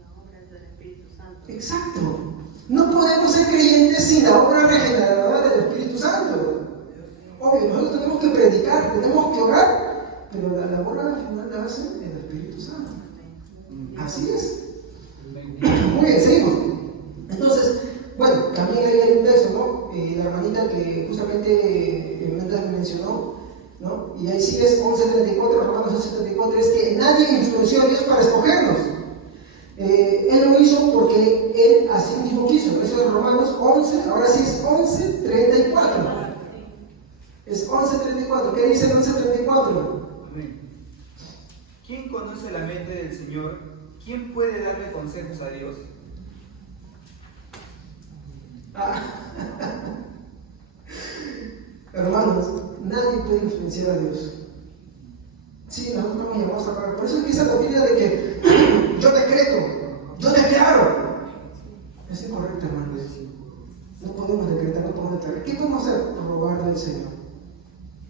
La obra del Espíritu Santo. Exacto. No podemos ser creyentes sin la obra regeneradora del Espíritu Santo. Obvio, nosotros tenemos que predicar, tenemos que orar, pero la labor al final la hace el Espíritu Santo. Así es. Muy bien, seguimos. Entonces, bueno, también hay un texto, ¿no? La hermanita que justamente mencionó, ¿no? Y ahí sigues 11:34, Romanos 11:34, es que nadie influenció a Dios para escogernos. Él lo hizo porque Él así mismo quiso. Eso es Romanos 11, ahora sí es 11:34. Es 11:34. ¿Qué dice el 11:34? Amén. ¿Quién conoce la mente del Señor? ¿Quién puede darle consejos a Dios? Hermanos, nadie puede influenciar a Dios. Sí, nosotros estamos llamados a pagar. Por eso es que esa doctrina de que yo decreto, yo declaro, es incorrecta, hermanos. No podemos decretar, no podemos declarar. ¿Qué podemos hacer? Rogarle al Señor.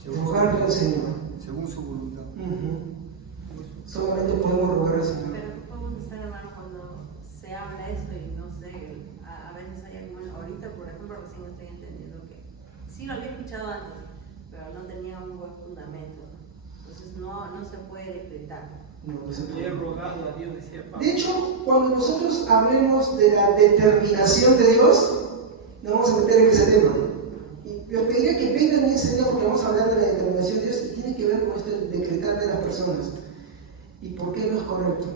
Rogarle al Señor. Según su voluntad. Solamente podemos rogar al Señor. Pero ¿qué podemos hacer, hermano, cuando se habla esto y no sé, a veces hay alguna, ahorita por ejemplo recién estoy entendiendo que sí lo había escuchado antes, pero no tenía un buen fundamento, ¿no? Entonces no se puede decretar. No se Le he puede. rogado a Dios, decía Pablo. De hecho, cuando nosotros hablemos de la determinación de Dios, nos vamos a meter en ese tema. Y les pediría que vengan en ese tema porque vamos a hablar de la determinación de Dios y tiene que ver con esto de decretar de las personas. ¿Y por qué no es correcto?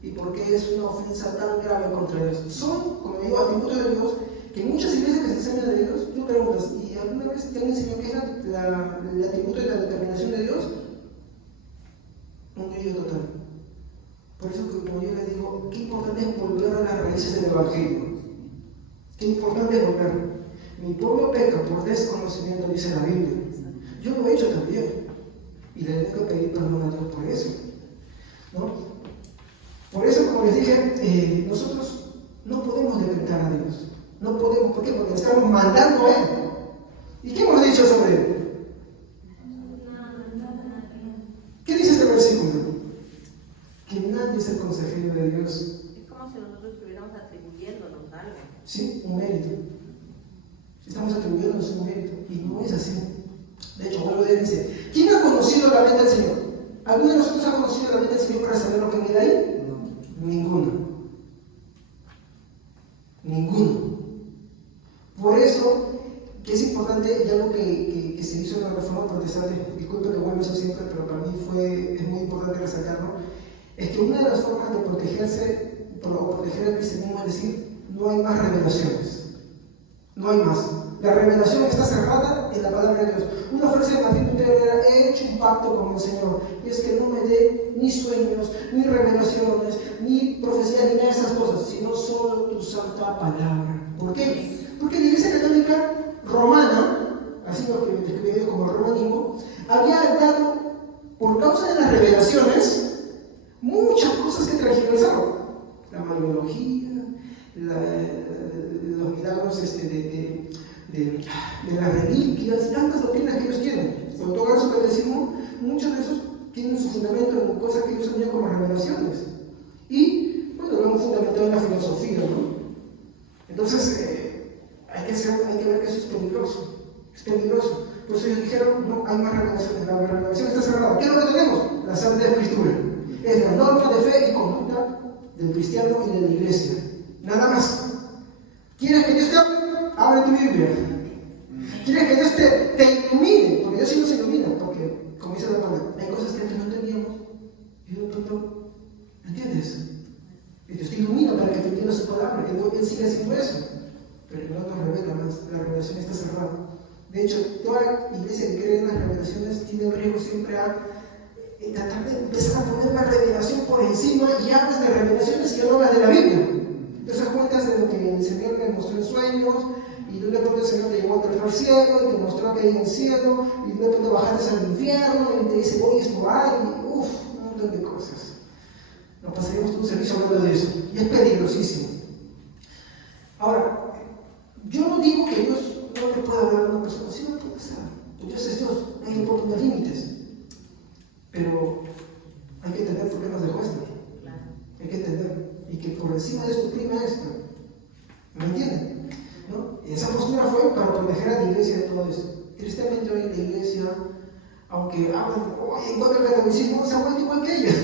¿Y por qué es una ofensa tan grave contra Dios? Son, como digo, atributos de Dios que muchas iglesias que se enseñan de Dios, tú preguntas, ¿y alguna vez te han enseñado qué es el atributo de la determinación de Dios? Un grillo total. Por eso, como yo les digo, qué importante es volver a las raíces del Evangelio. Qué importante es volver. Mi pueblo peca por desconocimiento, dice la Biblia. Yo lo he hecho también. Y le tengo que pedir perdón a Dios por eso. ¿No? Por eso, como les dije, nosotros no podemos decretar a Dios. No podemos, ¿por qué? Porque estamos mandando a Él. ¿Y qué hemos dicho sobre Él? ¿Qué dice este versículo? Que nadie es el consejero de Dios. Es como si nosotros estuviéramos atribuyéndonos algo. Sí, un mérito. Estamos atribuyéndonos un mérito. Y no es así. De hecho, Pablo dice, ¿quién ha conocido la mente del Señor? ¿Alguno de nosotros ha conocido la mente del Señor para saber lo que queda ahí? No. Ninguno. Ninguno. Por eso, que es importante, y algo que se hizo en la Reforma Protestante, disculpe que vuelvo eso siempre, pero para mí es muy importante resaltarlo, es que una de las formas de protegerse, o proteger al cristianismo, es decir, no hay más revelaciones. No hay más. La revelación está cerrada en la palabra de Dios. Una frase de Martín Lutero era: he hecho un pacto con el Señor, y es que no me dé ni sueños, ni revelaciones, ni profecías, ni nada de esas cosas, sino solo tu santa palabra. ¿Por qué? Porque la Iglesia Católica Romana, así lo que describe como romanismo, había dado, por causa de las revelaciones, muchas cosas que transgresaron. La mariología, los milagros de las reliquias, tantas doctrinas que ellos tienen. Cuando tú agarras su catecismo, muchos de esos tienen su fundamento en cosas que ellos tenían como revelaciones. Y, bueno, lo hemos fundamentado en la filosofía, ¿no? Entonces, hay que ver que eso es peligroso. Es peligroso. Por eso ellos dijeron, no hay más revelaciones. La revelación está cerrada. ¿Qué es lo que tenemos? La Santa Escritura. Es la norma de fe y conducta del cristiano y de la iglesia. Nada más. ¿Quieres que Dios te hable? Abre tu Biblia. ¿Quieres que Dios te ilumine? Porque Dios sí nos ilumina. Porque, como dice la hermana, hay cosas que antes no entendíamos. Y de pronto, ¿entiendes? Y Dios te ilumina para que te entiendas su palabra. Y luego Él sigue haciendo eso. Pero no nos revela más. La revelación está cerrada. De hecho, toda iglesia que cree en las revelaciones tiene un riesgo siempre a tratar de empezar a poner la revelación por encima, y hablas de revelaciones y no hablas de la Biblia. Entonces cuentas de lo que el Señor te mostró en sueños, y de pronto el Señor te llevó al tercer cielo, y te mostró que hay un cielo, y de pronto bajaste al infierno, y te dice, oye, es por ahí, y un montón de cosas. Nos pasaríamos todo un servicio hablando de eso, y es peligrosísimo. Ahora, yo no digo que Dios no le pueda hablar a una persona, sí lo puede hacer. Dios es Dios, hay un poco de límites. Pero hay que entender por qué nos dejó esto. Hay que entender. Y que por encima de esto prima esto. ¿Me entienden? ¿No? Y esa postura fue para proteger a la iglesia de todo eso. Tristemente hoy la iglesia, aunque hablan en contra del catolicismo, se ha vuelto igual que ella.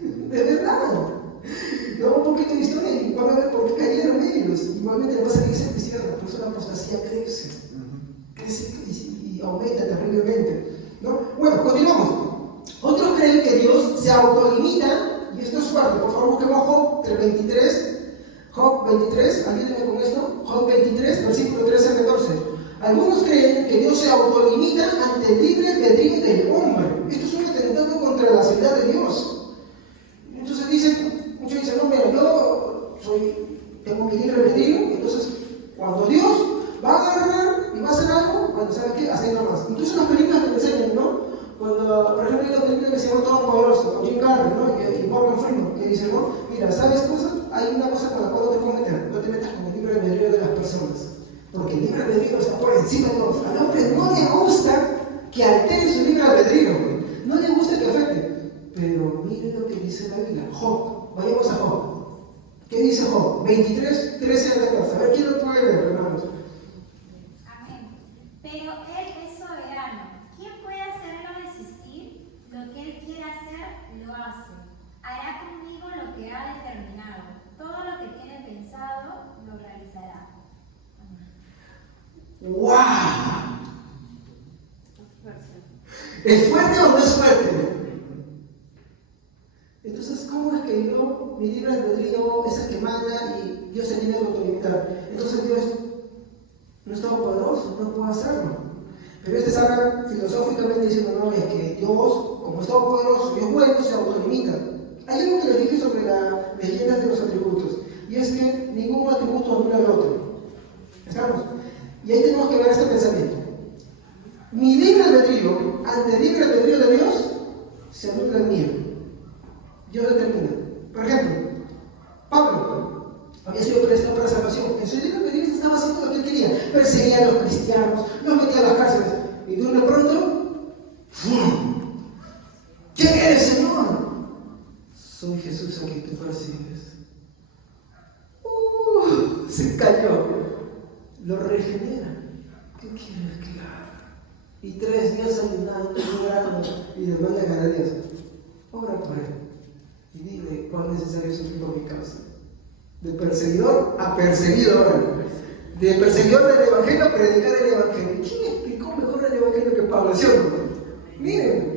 De verdad. ¿No? Un poquito de historia y van a ver por qué cayeron ellos. Igualmente le pasa a la iglesia cristiana, por eso la apostasía crece. Crece y aumenta terriblemente. ¿No? Bueno, continuamos. Otros creen que Dios se autolimita, y esto es fuerte. Por favor, busquemos Job 23. Job 23, ayúdenme con esto. Job 23, versículo 13 al 14. Algunos creen que Dios se autolimita ante ante el libre albedrío del hombre. Esto es un atentado contra la seguridad de Dios. Entonces muchos dicen, no, mira, yo tengo mi libre albedrío, entonces cuando Dios va a agarrar y va a hacer algo, cuando sabe qué, hace nada más. Incluso en las películas que me enseñan, ¿no? Cuando, por ejemplo, hay una película que se llama Todopoderoso, con Jim Carrey, ¿no? Y Morgan Freeman, que dice, no, mira, ¿sabes cosas? Hay una cosa con la cual no te puedes meter, no te metas con el libre albedrío de las personas, porque el libre albedrío está por encima de todo. Al hombre no le gusta que altere su libre albedrío, no le gusta que afecte, pero miren lo que dice la Biblia. Job, vayamos a Job. ¿Qué dice Job? 23, 13 a 14. A ver quién lo puede ver, hermanos. Amén. Pero Él es soberano. ¿Quién puede hacerlo desistir? Lo que Él quiere hacer, lo hace. Hará conmigo lo que ha determinado. Todo lo que tiene pensado, lo realizará. Amén. ¡Wow! ¿Es fuerte o no es fuerte? Entonces, ¿cómo es que yo, mi libre albedrío es el que manda y Dios se tiene que autolimitar? Entonces Dios no es todopoderoso, no puede hacerlo. Pero este saca filosóficamente diciendo, no, es que Dios, como es todopoderoso y es bueno, se autolimita. Hay algo que les dije sobre las leyendas de los atributos, y es que ningún atributo anula al otro. ¿Estamos? Y ahí tenemos que ver este pensamiento. Mi libre albedrío, ante el libre albedrío de Dios, se anula el mío. Dios determina. Por ejemplo, Pablo había sido preso para salvación. En su libre albedrío estaba haciendo lo que él quería. Perseguía a los cristianos, los metía a las cárceles. Y de pronto, ¿quién eres, Señor? Soy Jesús a quien tú persigues. Se cayó. Lo regenera. ¿Qué quieres que haga? Y 3 días ayunando, llorando y demanda cada día. Ora por él. Y dile cuán necesario sufrir por mi causa. De perseguidor a perseguidor. De perseguidor del Evangelio a predicar el Evangelio. ¿Quién explicó mejor el Evangelio que Pablo? ¿Sí o no? Miren,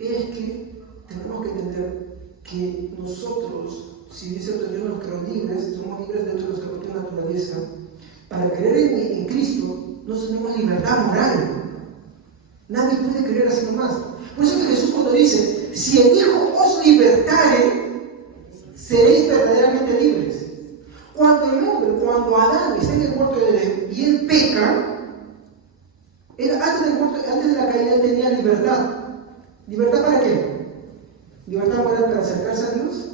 es que tenemos que entender que nosotros, si dice el Señor, nos creó libres, somos libres dentro de nuestra propia naturaleza. Para creer en Cristo, no tenemos libertad moral. Nadie puede creer así nomás. Por eso que Jesús cuando dice, si el Hijo os libertare, seréis verdaderamente libres. Cuando el hombre, cuando Adán está en el huerto del Edén y él peca, antes de la caída él tenía libertad. ¿Libertad para qué? Libertad moral para acercarse a Dios,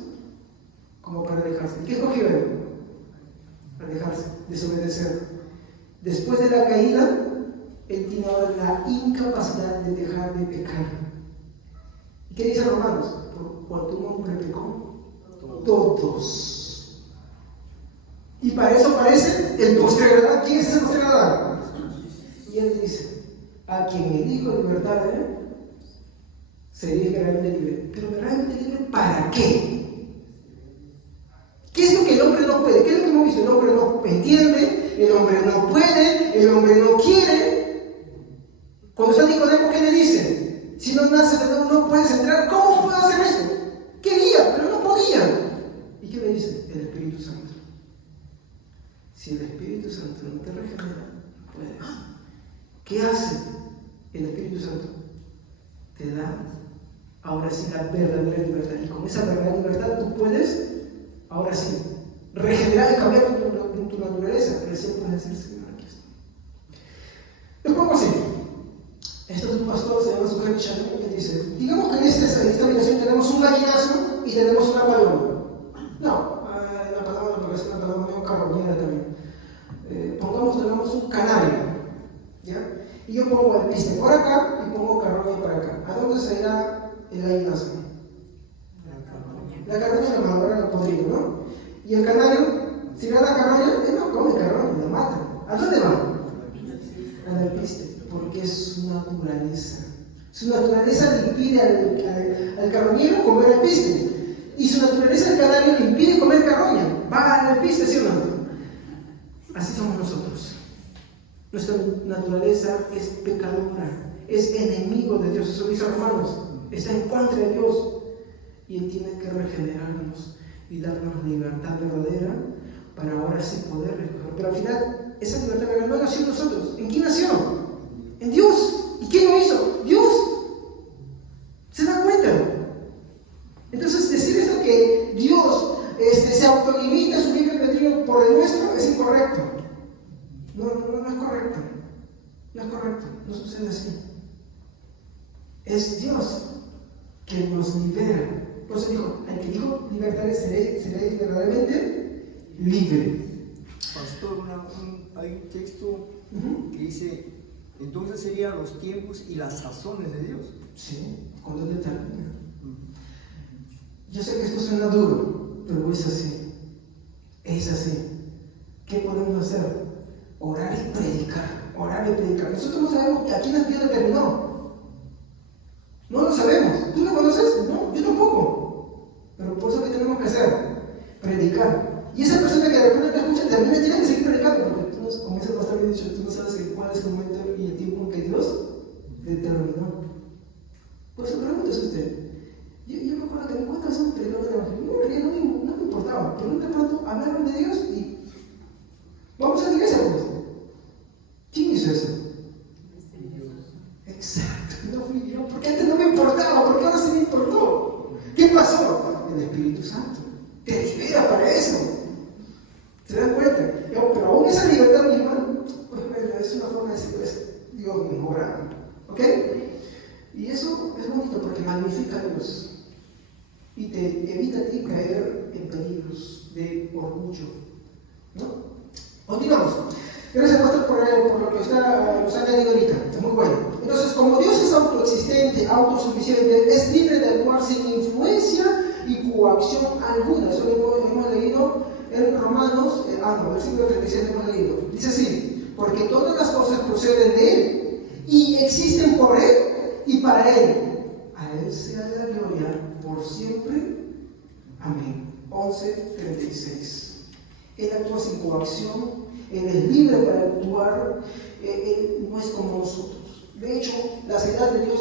como para alejarse. ¿Y qué escogió él? Alejarse, desobedecer. Después de la caída, él tiene ahora la incapacidad de dejar de pecar. ¿Y qué dice Romanos? Por cuanto un hombre pecó, todos. Y para eso aparece el postrer Adán. ¿Quién es ese postrer Adán? Y él dice, a quien el Hijo libertad sería realmente libre. Pero realmente libre ¿para qué? ¿Qué es lo que el hombre no puede? ¿Qué es lo que hemos visto? El hombre no entiende, el hombre no puede, el hombre no quiere. Cuando está Nicodemo, ¿qué le dice? Si no naces de nuevo no puedes entrar. ¿Cómo puedo hacer esto? Quería, pero no podía. ¿Y qué le dice? El Espíritu Santo. Si el Espíritu Santo no te regenera, no puedes. ¿Qué hace el Espíritu Santo? Te da ahora sí la verdadera libertad. Y con esa verdadera libertad tú puedes, ahora sí, regenerar y cambiar tu naturaleza. Recién puedes decir, Señor, aquí estoy. Les pongo así. Esto es un pastor, se llama Zucker Chan, que dice, digamos que en esta habitación tenemos un gallinazo y tenemos una paloma. No, la paloma no, porque es una paloma medio carroñera también. Tenemos un canario, ¿ya? Y yo pongo el piste por acá y pongo carroña para acá. ¿A dónde se irá el gallinazo? La carroña la madura, la podrida, ¿no? Y el canario, si ve a la carroña, él no come carroña, la mata. ¿A dónde va? Al piste, porque es su naturaleza. Su naturaleza le impide al carroñero comer el piste. Y su naturaleza al canario le impide comer carroña. Va al piste, ¿sí o no? Así somos nosotros. Nuestra naturaleza es pecadora, es enemigo de Dios. Eso dice Romanos, está en contra de Dios. Y Él tiene que regenerarnos y darnos libertad verdadera para ahora sí poder recoger. Pero al final, esa libertad verdadera no nació en nosotros. ¿En quién nació? En Dios. ¿Y quién lo lo hizo? Dios. ¿Se da cuenta? Entonces, decir esto que Dios se autolimita su libre albedrío por el nuestro es incorrecto. No es correcto. No es correcto. No sucede así. Es Dios que nos libera. Por eso dijo, al que dijo libertad seré verdaderamente libre. Pastor, hay un texto que dice, entonces serían los tiempos y las sazones de Dios. Sí, cuando Él termina. Yo sé que esto suena duro, pero es así. Es así. ¿Qué podemos hacer? Orar y predicar. Orar y predicar. Nosotros no sabemos que aquí Dios determinó. No lo sabemos. ¿Tú lo conoces? No, yo tampoco. Pero por eso que tenemos que hacer, predicar. Y esa persona que de repente te escucha termina, tiene que seguir predicando, porque tú no, como ese pastor había dicho, tú no sabes cuál es el momento y el tiempo que Dios determinó. Por eso pregúntese usted. Yo me acuerdo que me cuentas un predicador del Evangelio. No me importaba, pero de pronto hablaron de Dios y vamos a la iglesia, pues. ¿Quién hizo eso? Exacto, no fui yo, porque antes no me importaba, porque ahora sí me importó. ¿Qué pasó? El Espíritu Santo te libera para eso. ¿Se dan cuenta? Pero aún esa libertad, mi hermano, pues es una forma de decir, pues, Dios me obra. ¿Ok? Y eso es bonito porque magnifica a Dios y te evita a ti caer en peligros de orgullo. ¿No? Continuamos. Gracias, pastor, por lo que nos ha añadido ahorita. Es muy bueno. Entonces, como Dios es autoexistente, autosuficiente, es libre de actuar sin influencia y coacción alguna. Eso lo hemos leído en Romanos, versículo 36 hemos leído. Dice así, porque todas las cosas proceden de Él y existen por Él y para Él. A Él sea la gloria por siempre. Amén. 11:36. Él actúa sin coacción. Él es libre para actuar, Él no es como nosotros. De hecho, la seriedad de Dios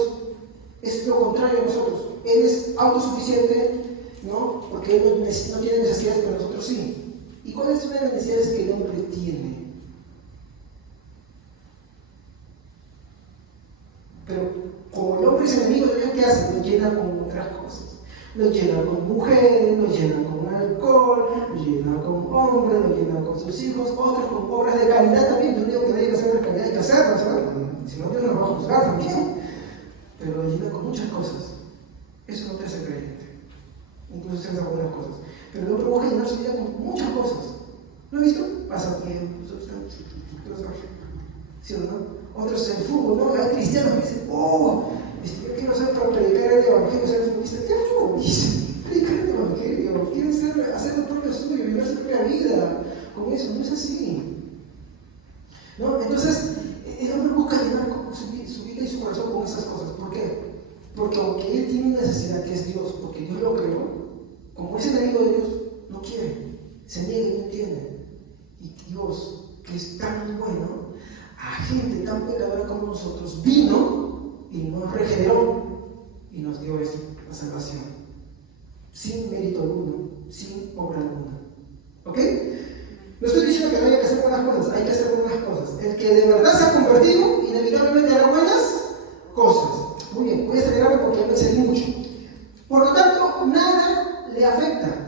es lo contrario a nosotros. Él es autosuficiente, ¿no? Porque Él no tiene necesidades, pero nosotros sí. ¿Y cuáles son las necesidades que el hombre tiene? Pero como el hombre es enemigo de Dios, ¿qué hace? Lo llena con otras cosas. Lo llena con mujeres, lo llena con alcohol, lo llena con hombres, lo llena con sus hijos, otros con obras de caridad también. Yo digo que hay que hacer la caridad, hay que hacerlo, ¿sabes? Si no, Dios nos va a juzgar también. Pero lo llena con muchas cosas. Eso no te hace creyente. Incluso se hace algunas cosas. Pero el hombre busca llenar su vida con muchas cosas. ¿Lo has visto? Pasatiempos, ¿sí o no? Otros en fútbol, ¿no? Hay cristianos que dicen, yo quiero ser para predicar el evangelio, ser futbolista. ¿Qué fútbol? Predicar el evangelio, quieren hacer lo propio suyo, vivir su propia vida. Con eso, no es así. ¿No? Entonces, el hombre busca llenar su vida y su corazón con esas cosas. ¿Por qué? Porque aunque él tiene una necesidad que es Dios, porque Dios lo creó, como es enemigo de Dios, no quiere, se niega y no entiende. Y Dios, que es tan bueno, a gente tan pecadora como nosotros, vino y nos regeneró y nos dio esto, la salvación, sin mérito alguno, sin obra alguna. ¿Ok? No estoy diciendo que no haya que hacer buenas cosas, hay que hacer buenas cosas. El que de verdad se ha convertido, inevitablemente hará buenas cosas. Muy bien, voy a acelerarme porque ya me excedí mucho. Por lo tanto, nada le afecta.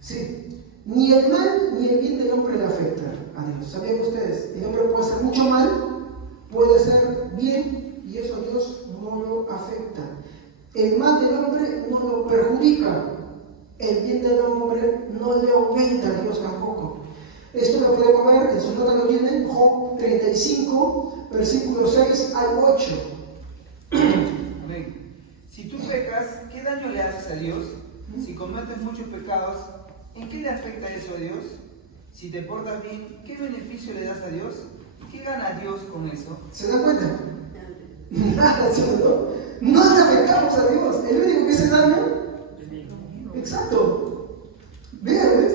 Sí. Ni el mal ni el bien del hombre le afecta a Dios. ¿Sabían ustedes? El hombre puede hacer mucho mal, puede hacer bien, y eso a Dios no lo afecta. El mal del hombre no lo perjudica. El bien del hombre no le aumenta a Dios tampoco. Esto lo podemos ver, en su nota lo tienen, Job 35, versículos 6 al 8. Amén. Si tú pecas, ¿qué daño le haces a Dios? Si cometes muchos pecados, ¿en qué le afecta eso a Dios? Si te portas bien, ¿qué beneficio le das a Dios? ¿Qué gana Dios con eso? ¿Se dan cuenta? Nada, ¿sí o no? No le afectamos a Dios. El único que se daña. Exacto. Vean, ¿ves?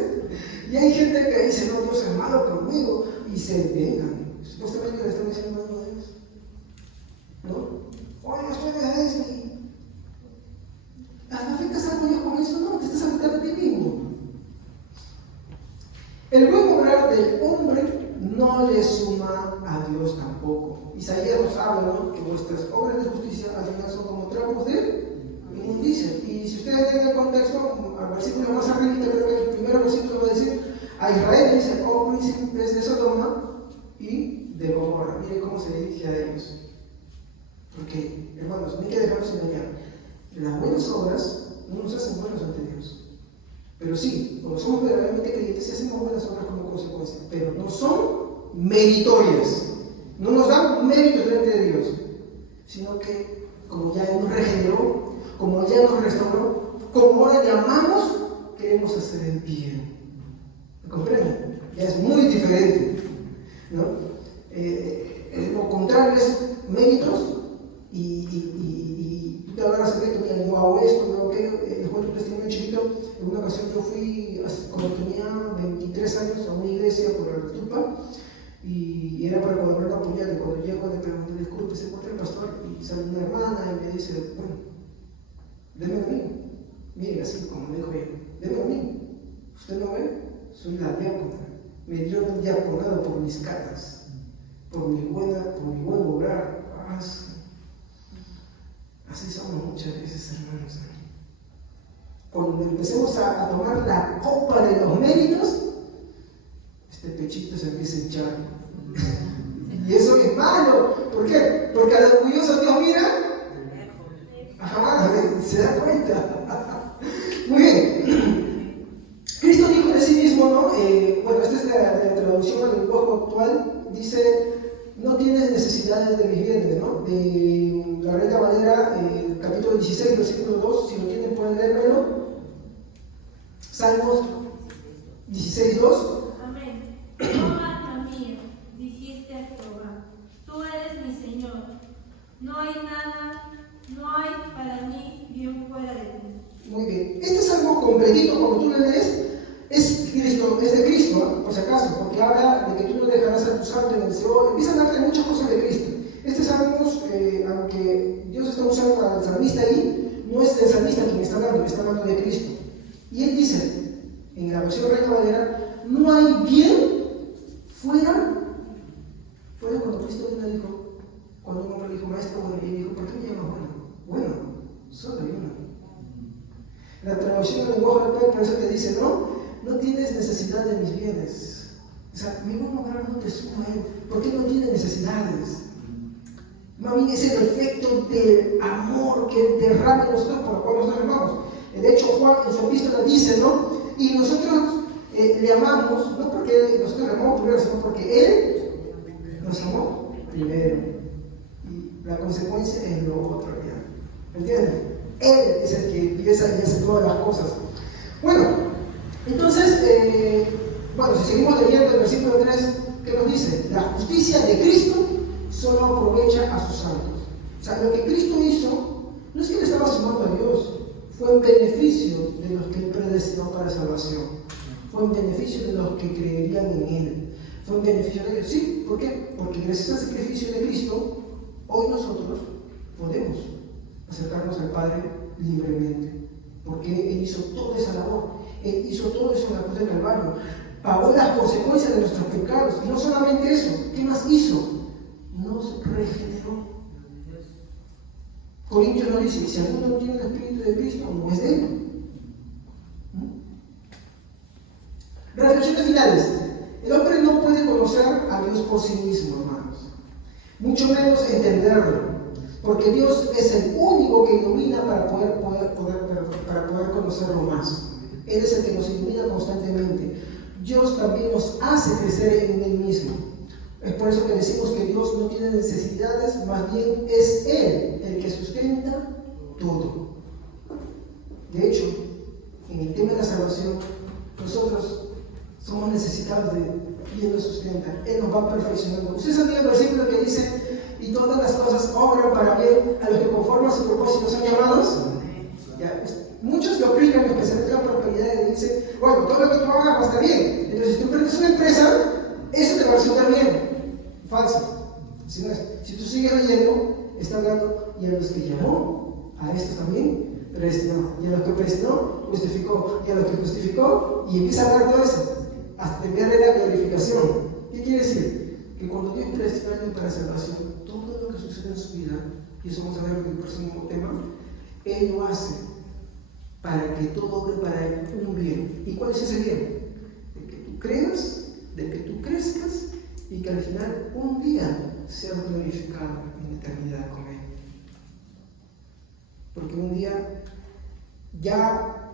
Y hay gente que dice, no, Dios es malo conmigo, y se vengan. Supuestamente le están diciendo algo a Dios. ¿No? Oye, ustedes ¿afectas algo a Dios con eso? No, te estás afectando a ti mismo. El buen obrar del hombre no le suma a Dios tampoco. Isaías nos habla habla, ¿no? Que vuestras obras de justicia al final son como trapos de inmundicia. Y si ustedes leen el contexto, al versículo más arriba, creo que el primer versículo va a decir, a Israel dice, oh príncipes de Sodoma y de Gomorra. Miren cómo se dirige a ellos. Porque, hermanos, no hay que dejarnos engañar. Las buenas obras no nos hacen buenos ante Dios. Pero sí, cuando somos verdaderamente creyentes, hacemos buenas obras como consecuencia. Pero no son meritorias. No nos dan méritos delante de Dios. Sino que, como ya nos regeneró, como ya nos restauró, como ahora le amamos, queremos hacer el bien. ¿Me comprenden? Ya es muy diferente, ¿no? Lo contrario es méritos y tú te hablarás de que me hago esto, me hago aquello. Les cuento un testimonio chiquito. En una ocasión yo fui, cuando tenía 23 años, a una iglesia por el Tupa y era para colaborar una puñada. Y cuando llego le pregunté, disculpe, ¿se encuentra el pastor? Y sale una hermana y me dice, bueno, deme a mí. Mire, así como me dijo ella, deme a mí. ¿Usted no ve? Soy la diácona. Me dieron el diaconado por mis caras, por mi buen obrar. Así somos muchas veces, hermanos. Cuando empecemos a tomar la copa de los méritos, este pechito se empieza a hinchar. Y eso es malo. ¿Por qué? Porque al orgulloso Dios mira. Ajá, se da cuenta. Muy bien. Cristo dijo de sí mismo, ¿no? Bueno, esta es la traducción al lenguaje actual. Dice, no tienes necesidades de mis bienes, ¿no? De la Reina Valera, capítulo 16, versículo 2. Si lo tienen, pueden leérmelo. Salmos 16, 2. Amén. Jehová mío, dijiste a Jehová, tú eres mi Señor. No hay nada, no hay para mí bien fuera de ti. Muy bien. Este salmo completito, como tú lo lees, es de Cristo, ¿no? Por si acaso, porque habla de que tú no dejarás a tu santo en el Seol. Empiezan a hablar de muchas cosas de Cristo. Este salmo, aunque Dios está usando al salmista ahí, no es el salmista quien está hablando de Cristo. Y él dice, en la versión Reina Valera, no hay bien fuera cuando Cristo vino y dijo, cuando un hombre dijo, maestro, bueno, y él dijo, ¿por qué me llamas bueno? Bueno, solo hay uno. La traducción del lenguaje actual por eso te dice, no tienes necesidad de mis bienes. O sea, mi buen obrar no te suma a él. ¿Por qué no tienes necesidades? Más bien es el efecto del amor que derrama en nosotros por lo cual nosotros amamos. De hecho, Juan en su epístola dice, ¿no? Y nosotros le amamos, no porque nosotros le amamos primero, sino porque Él nos amó primero. Y la consecuencia es lo otro, ¿ya? ¿Entienden? Él es el que empieza y hace todas las cosas. Bueno, entonces, si seguimos leyendo el versículo 3, ¿qué nos dice? La justicia de Cristo solo aprovecha a sus santos. O sea, lo que Cristo hizo no es que le estaba sumando a Dios, fue en beneficio de los que Él predestinó para salvación. Fue en beneficio de los que creerían en Él. Fue en beneficio de ellos. ¿Sí? ¿Por qué? Porque gracias al sacrificio de Cristo, hoy nosotros podemos acercarnos al Padre libremente. Porque Él hizo toda esa labor. Él hizo todo eso en la cruz del Calvario. Pagó las consecuencias de nuestros pecados. Y no solamente eso, ¿qué más hizo? Nos regeneró. Corintios nos dice, si alguno no tiene el Espíritu de Cristo, no es de Él. Reflexiones finales. El hombre no puede conocer a Dios por sí mismo, hermanos. Mucho menos entenderlo. Porque Dios es el único que ilumina para poder conocerlo más. Él es el que nos ilumina constantemente. Dios también nos hace crecer en Él mismo. Es por eso que decimos que Dios no tiene necesidades, más bien es Él el que sustenta todo. De hecho, en el tema de la salvación, nosotros somos necesitados de Él y Él nos sustenta. Él nos va perfeccionando. ¿Ustedes saben el versículo que dice, y todas las cosas obran para bien a los que conforme a su propósito son llamados? ¿Ya? Muchos lo aplican, especialmente la prosperidad, y dicen, bueno, todo lo que tú hagas va a estar bien. Entonces, si tú emprendes una empresa, eso te va a resultar bien. Falso. Si tú sigues leyendo, está hablando, y a los que llamó, a estos también predestinó. Y a los que predestinó, justificó. Y a los que justificó, y empieza a hablar todo eso, hasta enviarle la glorificación. ¿Qué quiere decir? Que cuando Dios predestinó a alguien para salvación, todo lo que sucede hacer en su vida, y eso vamos a ver en el próximo tema, Él lo hace para que todo obre para un bien. ¿Y cuál es ese bien? De que tú creas, de que tú crezcas y que al final un día seas glorificado en la eternidad con Él. Porque un día ya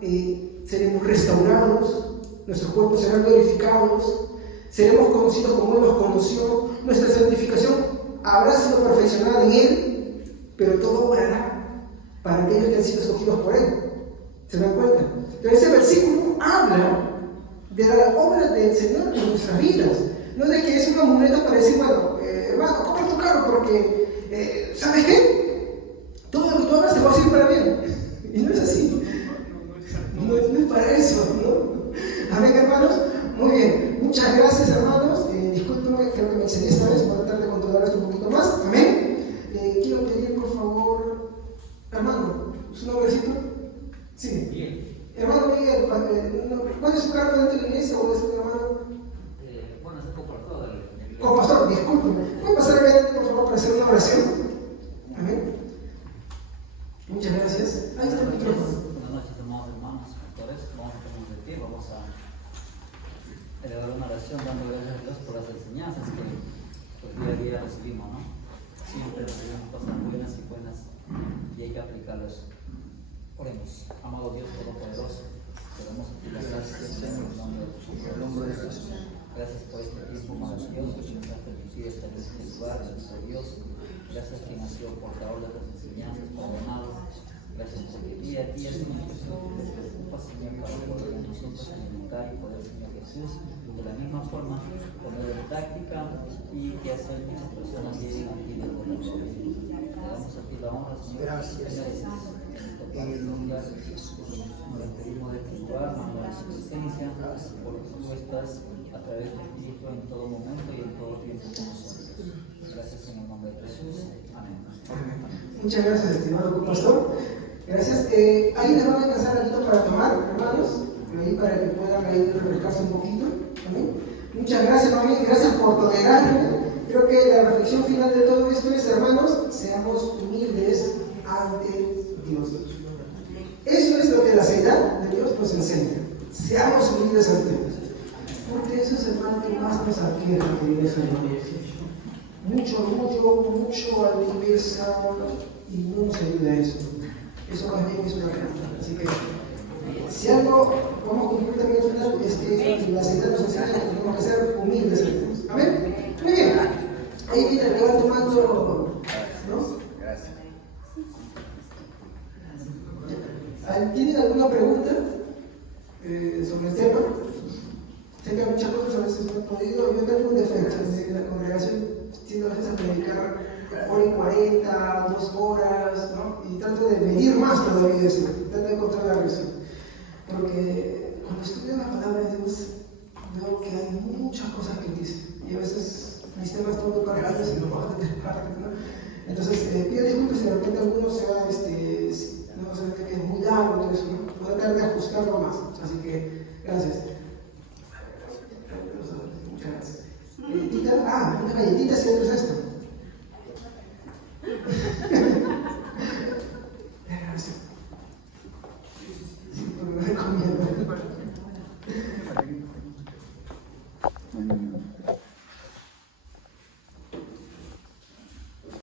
seremos restaurados, nuestros cuerpos serán glorificados, seremos conocidos como Él nos conoció, nuestra santificación habrá sido perfeccionada en Él, pero todo obrará para aquellos que han sido escogidos por Él. ¿Se dan cuenta? Entonces ese versículo habla de la obra del Señor en nuestras vidas, no de que es una muleta para decir, bueno, hermano, compra tu carro porque, ¿sabes qué? Todo lo que tú hagas te va a servir para bien. Y no es así. No es para eso, ¿no? Amén, hermanos. Muy bien. Muchas gracias, hermanos. Discúlpenme, creo que me excedí esta vez. Voy a tratar de controlar esto un poquito más. Amén. Quiero pedir, por favor, hermano, ¿su nombrecito? Sí. Bien. Hermano Miguel, ¿cuál es su cargo dentro de la iglesia o es un hermano? Bueno, es compastor. Compastor, discúlpeme. ¿Puede pasar adelante, por favor, para hacer una oración? Amén. Muchas gracias. Ahí está el micrófono. Buenas noches, amados hermanos, pastores. Vamos a ponernos de pie, vamos a elevar una oración dando gracias a Dios por las enseñanzas que pues, día a día recibimos, ¿no? Siempre recibimos cosas buenas y buenas y hay que aplicarlas. Oremos. Amado Dios Todopoderoso, te damos a ti las gracias en el nombre de Jesús. Gracias por este tiempo maravilloso que nos has permitido estar en este lugar, Señor Dios. Gracias que has sido portador de las enseñanzas, perdonado. Gracias porque día a día, Señor Jesús, te preocupas, Señor, para poder nosotros alimentar y poder, Señor Jesús, de la misma forma poner en práctica y que hacer que las personas lleguen a ti de buena gloria. Te damos a ti la honra, Señor. Gracias. En el nombre de Jesús, nos pedimos de tu lugar, de su presencia, porque tú estás a través del Espíritu en todo momento y en todo tiempo con nosotros. Gracias en el nombre de Jesús. Amén. Muchas gracias, estimado pastor. Gracias. Ahí les van a alcanzar algo para tomar, hermanos, ahí para que puedan ahí refrescarse un poquito. ¿Amén? Muchas gracias, mami. Gracias por tolerarme. Creo que la reflexión final de todo esto es, hermanos, seamos humildes ante Dios. Eso es lo que la seriedad de Dios nos enseña. Seamos humildes ante Dios. Porque eso es el mal que más nos adquiere en la iglesia de Dios. Mucho orgullo, mucho altiveza, y no nos ayuda a eso. Eso más bien es una trampa. Así que, si algo vamos a concluir también al final, es que la seriedad nos enseña que tenemos que ser humildes ante Dios. Amén. Muy bien. Ahí viene el levanto mando, ¿no? ¿Tienen alguna pregunta sobre el tema? Sé que hay muchas cosas a veces no he podido. Yo tengo un defecto en la congregación, tiendo a veces a predicar hora y 40, 2 horas, ¿no? Y trato de medir más todavía eso, trato de controlar eso. Porque cuando estudio la palabra de Dios, veo que hay muchas cosas que dice. Y a veces mis temas están muy cargados y no bajan de parte, ¿no? Entonces, pido disculpas si de repente alguno se va, no sé, que es muy largo, todo eso, ¿no? Voy a tratar de ajustarlo más. Así que, gracias. Muchas gracias. Galletita, una galletita si entras esto.